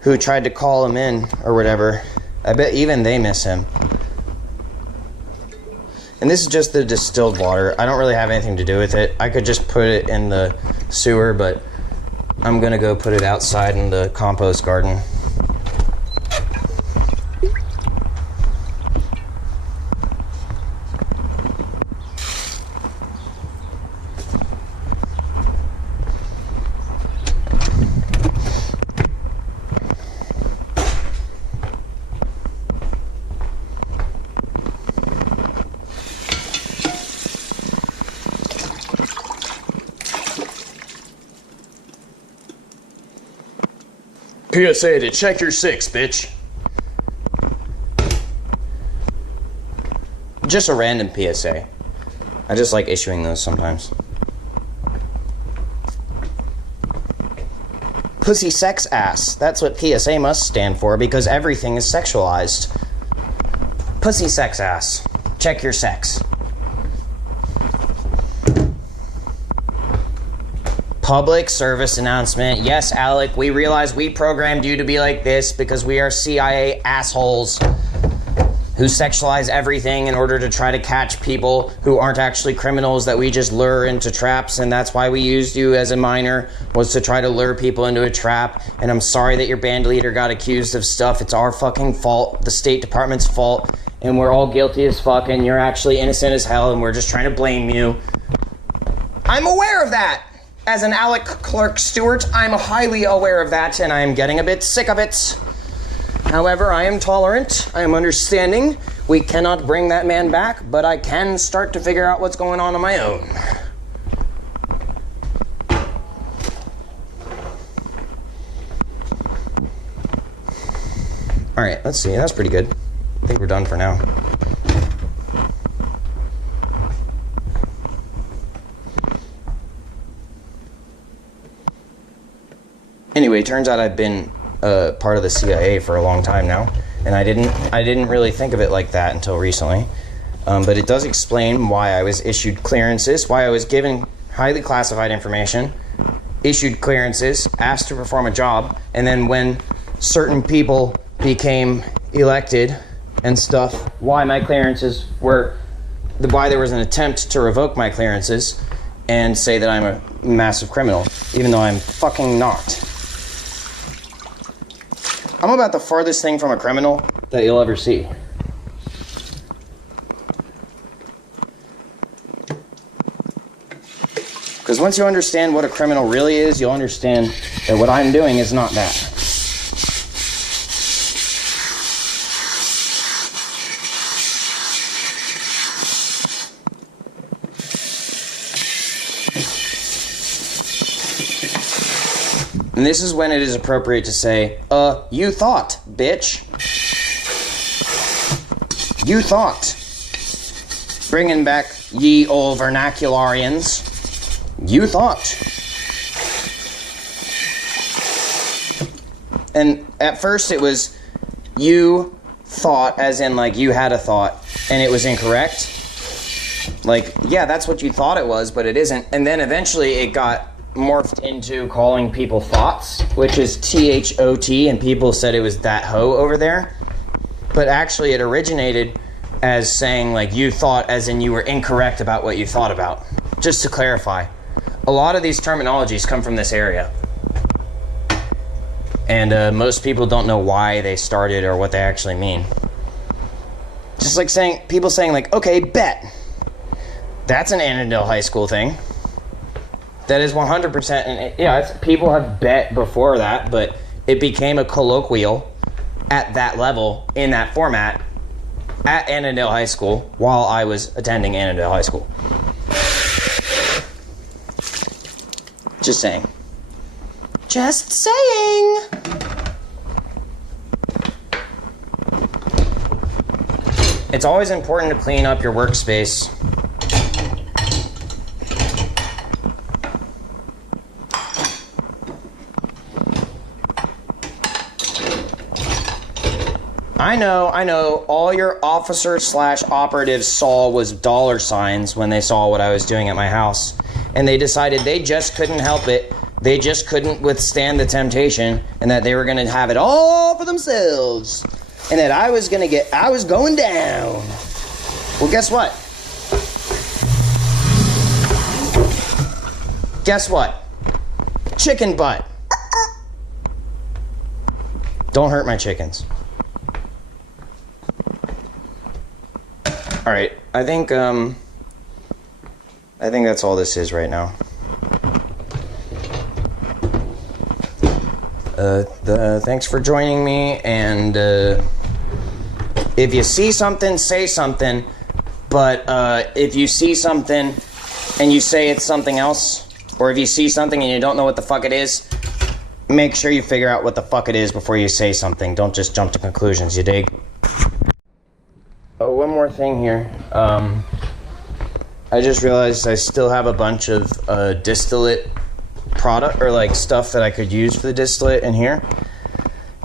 who tried to call him in or whatever, I bet even they miss him. And this is just the distilled water. I don't really have anything to do with it. I could just put it in the sewer, but I'm gonna go put it outside in the compost garden. PSA to check your 6, bitch. Just a random PSA. I just like issuing those sometimes. Pussy sex ass. That's what PSA must stand for because everything is sexualized. Pussy sex ass. Check your sex. Public service announcement. Yes, Alec, we realize we programmed you to be like this because we are CIA assholes who sexualize everything in order to try to catch people who aren't actually criminals that we just lure into traps, and that's why we used you as a minor, was to try to lure people into a trap. And I'm sorry that your band leader got accused of stuff. It's our fucking fault, the State Department's fault, and we're all guilty as fuck, and you're actually innocent as hell, and we're just trying to blame you. I'm aware of that. As an Alec Clark Stewart, I'm highly aware of that, and I am getting a bit sick of it. However, I am tolerant, I am understanding. We cannot bring that man back, but I can start to figure out what's going on my own. Alright, let's see, that's pretty good. I think we're done for now. Anyway, turns out I've been part of the CIA for a long time now, and I didn't really think of it like that until recently. But it does explain why I was issued clearances, why I was given highly classified information, issued clearances, asked to perform a job, and then when certain people became elected and stuff, why my clearances were, why there was an attempt to revoke my clearances and say that I'm a massive criminal, even though I'm fucking not. I'm about the farthest thing from a criminal that you'll ever see. Because once you understand what a criminal really is, you'll understand that what I'm doing is not that. And this is when it is appropriate to say, you thought, bitch. You thought. Bringing back ye old vernacularians. You thought. And at first it was, you thought, as in like you had a thought, and it was incorrect. Like, yeah, that's what you thought it was, but it isn't. And then eventually it got morphed into calling people thoughts, which is T-H-O-T, and people said it was that hoe over there. But actually it originated as saying like you thought, as in you were incorrect about what you thought about. Just to clarify. a lot of these terminologies come from this area. And most people don't know why they started or what they actually mean. Just like people saying like, okay, bet. That's an Annandale High School thing. That is 100%, and yeah, people have bet before that, but it became a colloquial at that level, in that format, at Annandale High School, while I was attending Annandale High School. Just saying. Just saying. It's always important to clean up your workspace. I know, all your officer/operatives saw was dollar signs when they saw what I was doing at my house. And they decided they just couldn't help it. They just couldn't withstand the temptation, and that they were gonna have it all for themselves. And that I was going down. Well, guess what? Guess what? Chicken butt. Don't hurt my chickens. All right, I think that's all this is right now. Thanks for joining me, and if you see something, say something, but if you see something and you say it's something else, or if you see something and you don't know what the fuck it is, make sure you figure out what the fuck it is before you say something. Don't just jump to conclusions, you dig? Oh, one more thing here. I just realized I still have a bunch of distillate product, or like stuff that I could use for the distillate in here.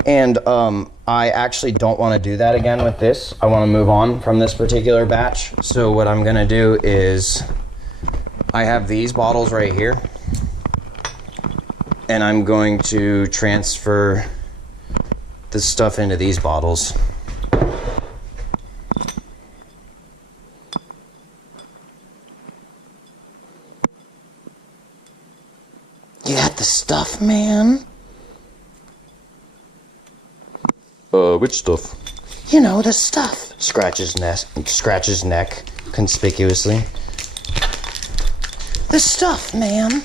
And I actually don't want to do that again with this. I want to move on from this particular batch. So what I'm going to do is, I have these bottles right here. And I'm going to transfer this stuff into these bottles. You got the stuff, man? Which stuff? You know, the stuff. Scratches neck conspicuously. The stuff, man.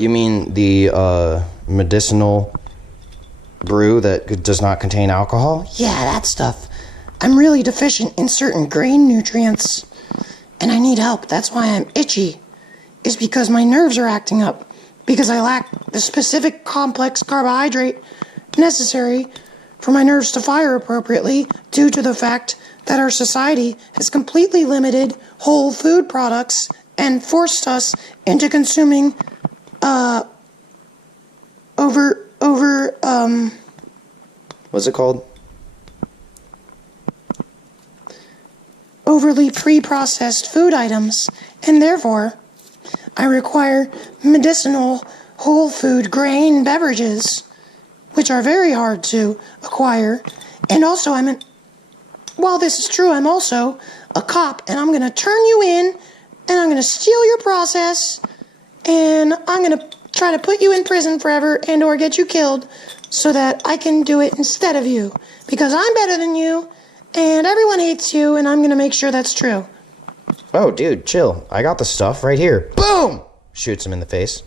You mean the medicinal brew that does not contain alcohol? Yeah, that stuff. I'm really deficient in certain grain nutrients, and I need help. That's why I'm itchy. Is because my nerves are acting up, because I lack the specific complex carbohydrate necessary for my nerves to fire appropriately, due to the fact that our society has completely limited whole food products and forced us into consuming What's it called? Overly pre-processed food items, and therefore I require medicinal whole food grain beverages, which are very hard to acquire. And also while this is true, I'm also a cop, and I'm gonna turn you in, and I'm gonna steal your process, and I'm gonna try to put you in prison forever and or get you killed so that I can do it instead of you. Because I'm better than you, and everyone hates you, and I'm gonna make sure that's true. Oh, dude, chill. I got the stuff right here. Boom! Shoots him in the face.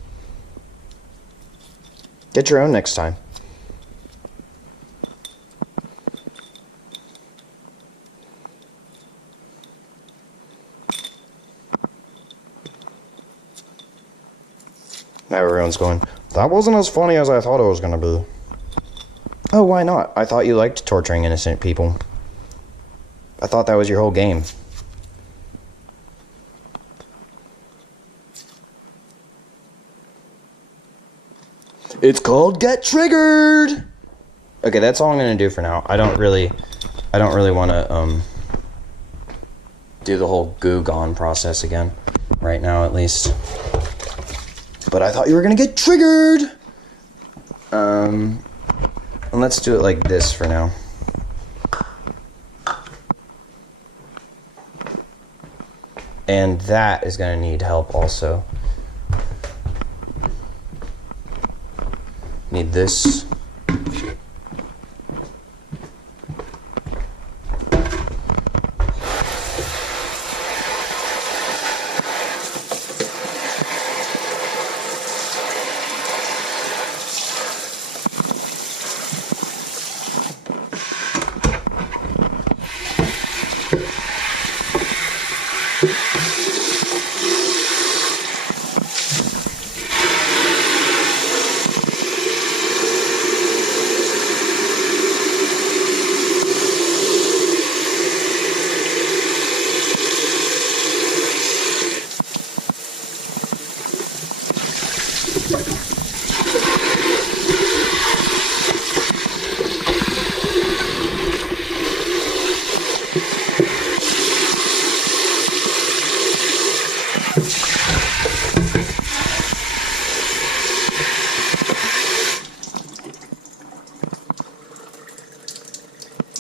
Get your own next time. Now everyone's going, that wasn't as funny as I thought it was gonna be. Oh, why not? I thought you liked torturing innocent people. I thought that was your whole game. It's called Get Triggered! Okay, that's all I'm gonna do for now. I don't really want to do the whole goo gone process again. Right now, at least. But I thought you were gonna get triggered! And let's do it like this for now. And that is going to need help also. Need this.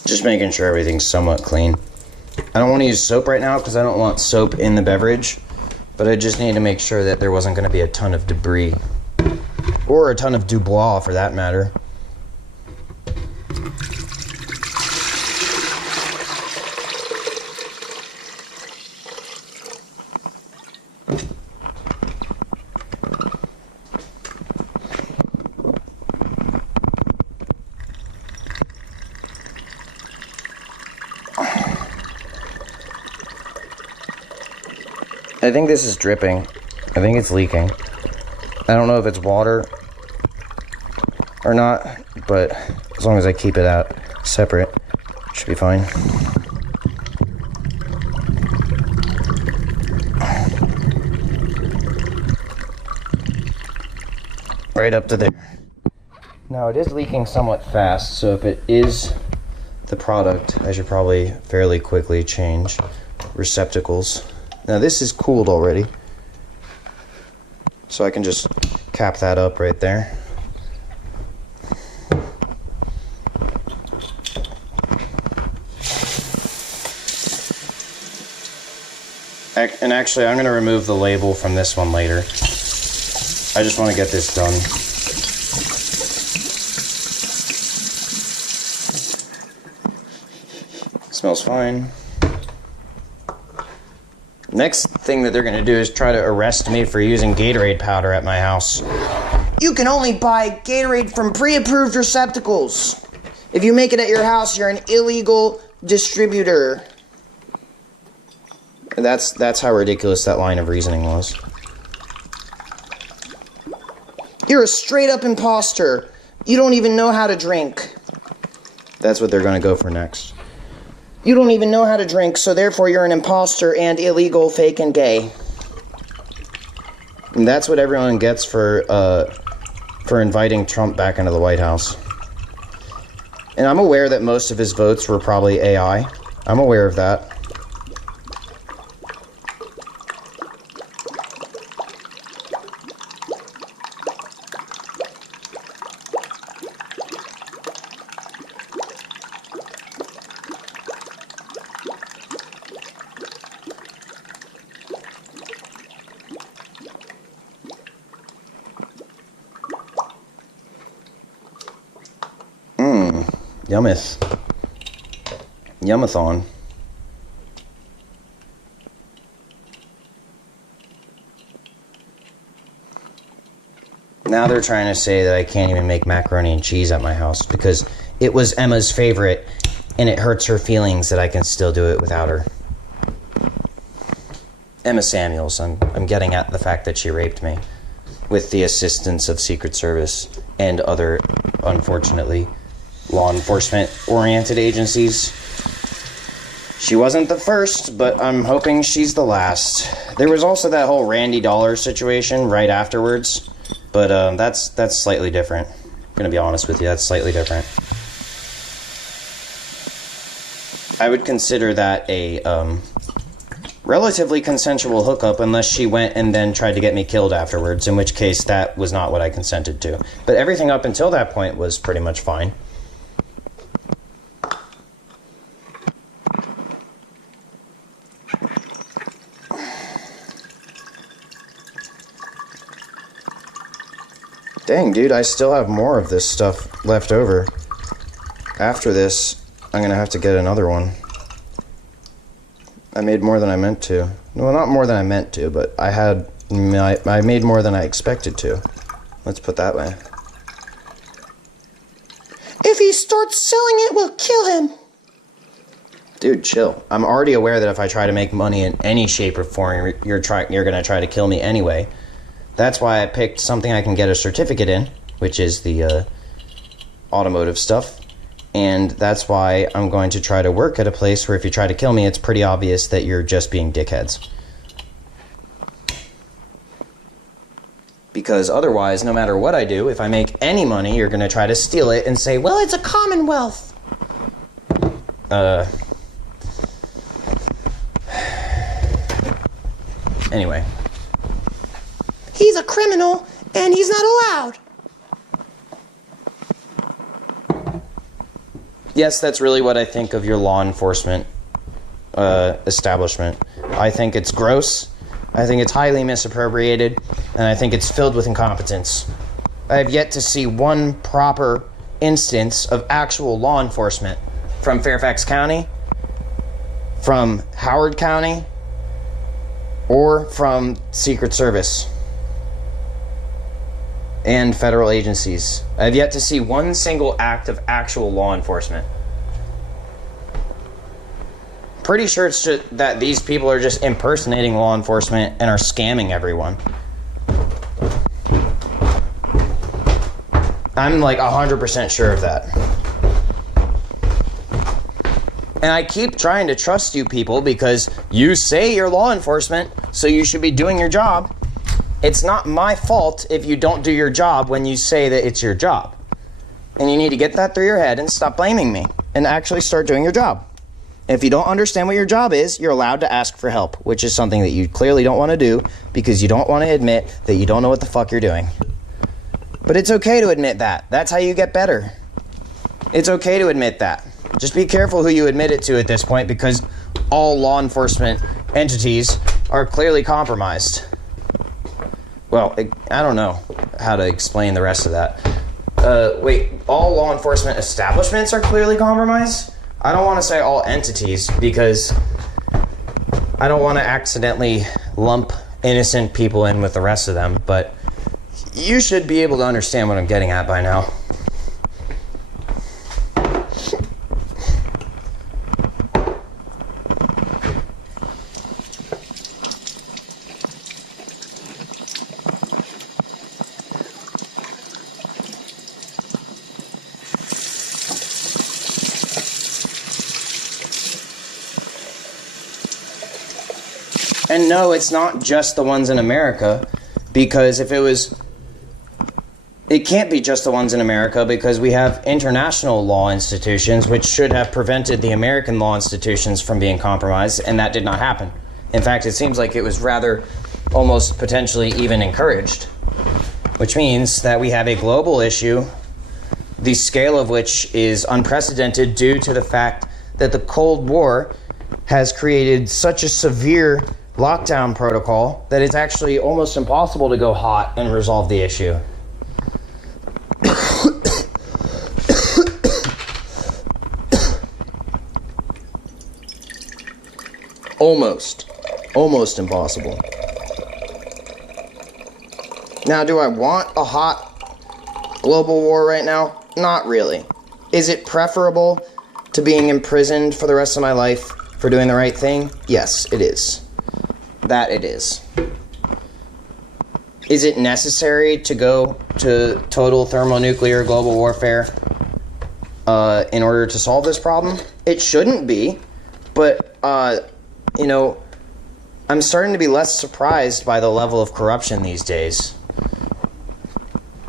Just making sure everything's somewhat clean. I don't want to use soap right now because I don't want soap in the beverage, but I just need to make sure that there wasn't going to be a ton of debris. Or a ton of Dubois for that matter. I think this is dripping. I think it's leaking. I don't know if it's water or not, but as long as I keep it out separate, it should be fine. Right up to there. Now it is leaking somewhat fast, so if it is the product, I should probably fairly quickly change receptacles. Now this is cooled already, so I can just cap that up right there. And actually, I'm going to remove the label from this one later. I just want to get this done. Smells fine. Next thing that they're going to do is try to arrest me for using Gatorade powder at my house. You can only buy Gatorade from pre-approved receptacles. If you make it at your house, you're an illegal distributor. That's how ridiculous that line of reasoning was. You're a straight-up imposter. You don't even know how to drink. That's what they're going to go for next. You don't even know how to drink, so therefore you're an imposter and illegal, fake, and gay. And that's what everyone gets for inviting Trump back into the White House. And I'm aware that most of his votes were probably AI. I'm aware of that. Yummeth. Yummathon. Now they're trying to say that I can't even make macaroni and cheese at my house because it was Emma's favorite and it hurts her feelings that I can still do it without her. Emma Samuels, I'm getting at the fact that she raped me with the assistance of Secret Service and other, unfortunately, law enforcement-oriented agencies. She wasn't the first, but I'm hoping she's the last. There was also that whole Randy Dollar situation right afterwards, but that's slightly different. I'm gonna be honest with you, that's slightly different. I would consider that a relatively consensual hookup unless she went and then tried to get me killed afterwards, in which case that was not what I consented to. But everything up until that point was pretty much fine. Dang, dude, I still have more of this stuff left over. After this, I'm gonna have to get another one. I made more than I meant to. Well, not more than I meant to, but I made more than I expected to. Let's put that way. If he starts selling it, we'll kill him. Dude, chill. I'm already aware that if I try to make money in any shape or form, you're gonna try to kill me anyway. That's why I picked something I can get a certificate in, which is the automotive stuff. And that's why I'm going to try to work at a place where if you try to kill me, it's pretty obvious that you're just being dickheads. Because otherwise, no matter what I do, if I make any money, you're gonna try to steal it and say, well, it's a commonwealth. Anyway. He's a criminal, and he's not allowed. Yes, that's really what I think of your law enforcement establishment. I think it's gross, I think it's highly misappropriated, and I think it's filled with incompetence. I have yet to see one proper instance of actual law enforcement from Fairfax County, from Howard County, or from Secret Service and federal agencies. I have yet to see one single act of actual law enforcement. Pretty sure it's just that these people are just impersonating law enforcement and are scamming everyone. I'm like 100% sure of that. And I keep trying to trust you people because you say you're law enforcement, so you should be doing your job. It's not my fault if you don't do your job when you say that it's your job. And you need to get that through your head and stop blaming me and actually start doing your job. If you don't understand what your job is, you're allowed to ask for help, which is something that you clearly don't want to do because you don't want to admit that you don't know what the fuck you're doing. But it's okay to admit that. That's how you get better. It's okay to admit that. Just be careful who you admit it to at this point because all law enforcement entities are clearly compromised. Well, I don't know how to explain the rest of that. Wait, all law enforcement establishments are clearly compromised? I don't want to say all entities because I don't want to accidentally lump innocent people in with the rest of them, but you should be able to understand what I'm getting at by now. And no, it's not just the ones in America, because if it was, it can't be just the ones in America because we have international law institutions which should have prevented the American law institutions from being compromised, and that did not happen. In fact, it seems like it was rather almost potentially even encouraged, which means that we have a global issue, the scale of which is unprecedented due to the fact that the Cold War has created such a severe lockdown protocol that it's actually almost impossible to go hot and resolve the issue. Almost impossible. Now, do I want a hot global war right now? Not really. Is it preferable to being imprisoned for the rest of my life for doing the right thing? Yes, it is. That it is. Is it necessary to go to total thermonuclear global warfare in order to solve this problem? It shouldn't be, but, I'm starting to be less surprised by the level of corruption these days.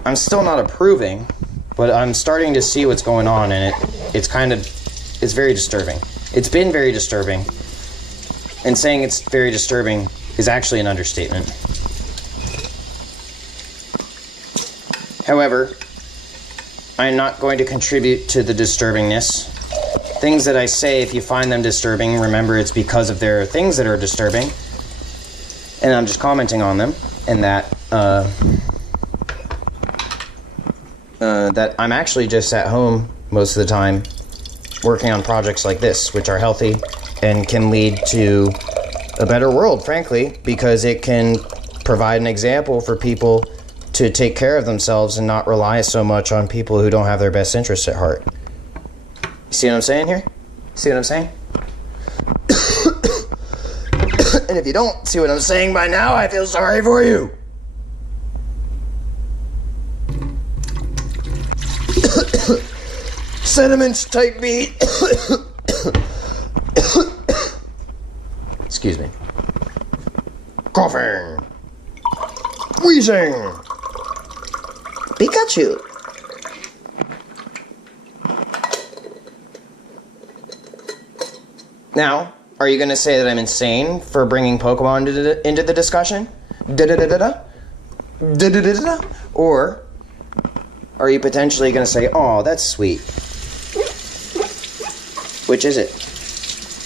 I'm still not approving, but I'm starting to see what's going on, and it's very disturbing. It's been very disturbing. And saying it's very disturbing is actually an understatement. However, I'm not going to contribute to the disturbingness. Things that I say, if you find them disturbing, remember it's because of there are things that are disturbing. And I'm just commenting on them. And that, that I'm actually just at home most of the time working on projects like this, which are healthy and can lead to a better world, frankly, because it can provide an example for people to take care of themselves and not rely so much on people who don't have their best interests at heart. You see what I'm saying here? See what I'm saying? And if you don't see what I'm saying by now, I feel sorry for you. Sentiments type beat. Excuse me. Coughing. Wheezing. Pikachu. Now, are you going to say that I'm insane for bringing Pokemon into the discussion? Da-da-da-da-da? Da-da-da-da-da? Or are you potentially going to say, oh, that's sweet? Which is it?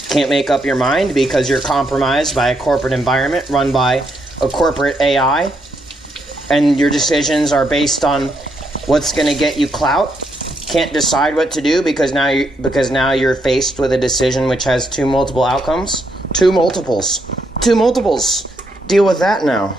Can't make up your mind because you're compromised by a corporate environment run by a corporate AI, and your decisions are based on what's going to get you clout? Can't decide what to do because now you're faced with a decision which has two multiple outcomes? Two multiples. Deal with that now.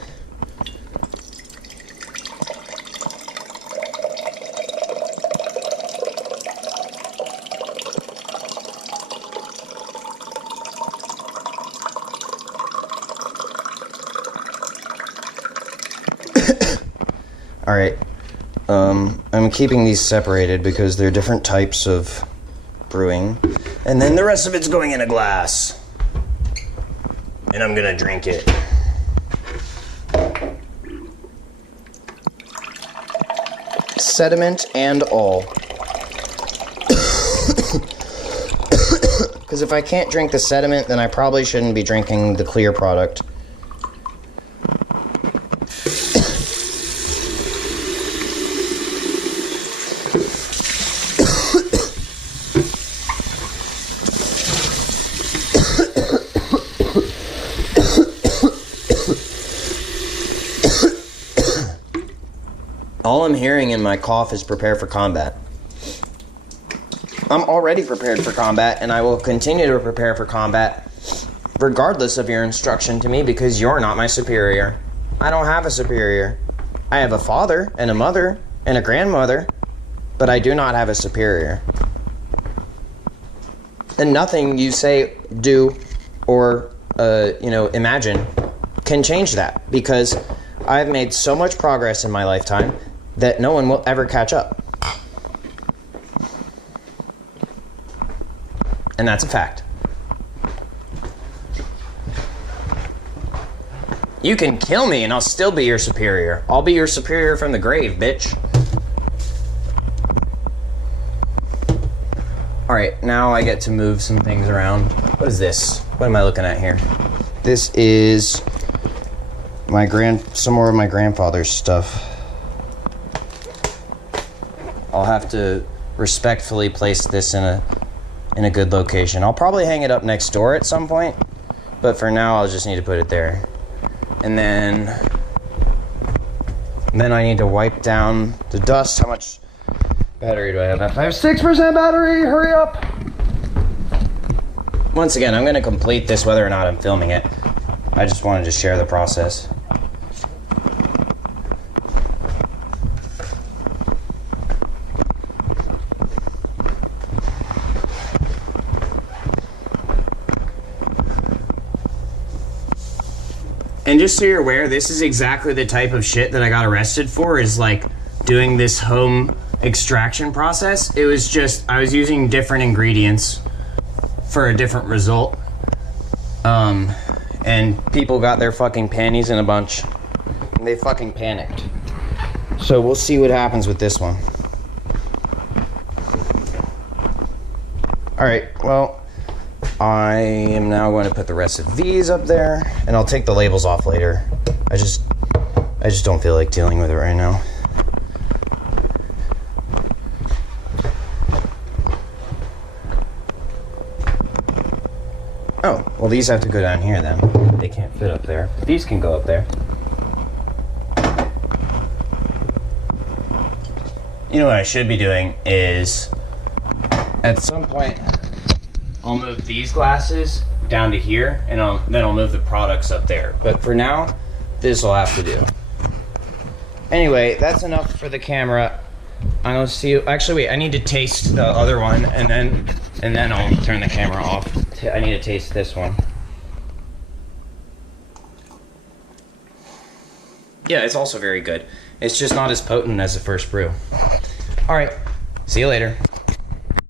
All right. I'm keeping these separated because they're different types of brewing. And then the rest of it's going in a glass. And I'm gonna drink it. Sediment and all. Because if I can't drink the sediment, then I probably shouldn't be drinking the clear product. All I'm hearing in my cough is prepare for combat. I'm already prepared for combat, and I will continue to prepare for combat regardless of your instruction to me because you're not my superior. I don't have a superior. I have a father and a mother and a grandmother, but I do not have a superior. And nothing you say, do, or imagine can change that because I've made so much progress in my lifetime that no one will ever catch up. And that's a fact. You can kill me and I'll still be your superior. I'll be your superior from the grave, bitch. Alright, now I get to move some things around. What is this? What am I looking at here? This is some more of my grandfather's stuff. I'll have to respectfully place this in a good location. I'll probably hang it up next door at some point, but for now I'll just need to put it there. And then I need to wipe down the dust. How much battery do I have? I have 6% battery, hurry up! Once again, I'm going to complete this whether or not I'm filming it. I just wanted to share the process. And just so you're aware, this is exactly the type of shit that I got arrested for, is like doing this home extraction process. It was just, I was using different ingredients for a different result. And people got their fucking panties in a bunch. And they fucking panicked. So we'll see what happens with this one. Alright, well, I am now going to put the rest of these up there, and I'll take the labels off later. I just don't feel like dealing with it right now. Oh, well these have to go down here then. They can't fit up there. These can go up there. You know what I should be doing is, at some point, I'll move these glasses down to here, and then I'll move the products up there. But for now, this will have to do. Anyway, that's enough for the camera. I'm gonna see you. Actually, wait. I need to taste the other one, and then I'll turn the camera off. I need to taste this one. Yeah, it's also very good. It's just not as potent as the first brew. All right. See you later.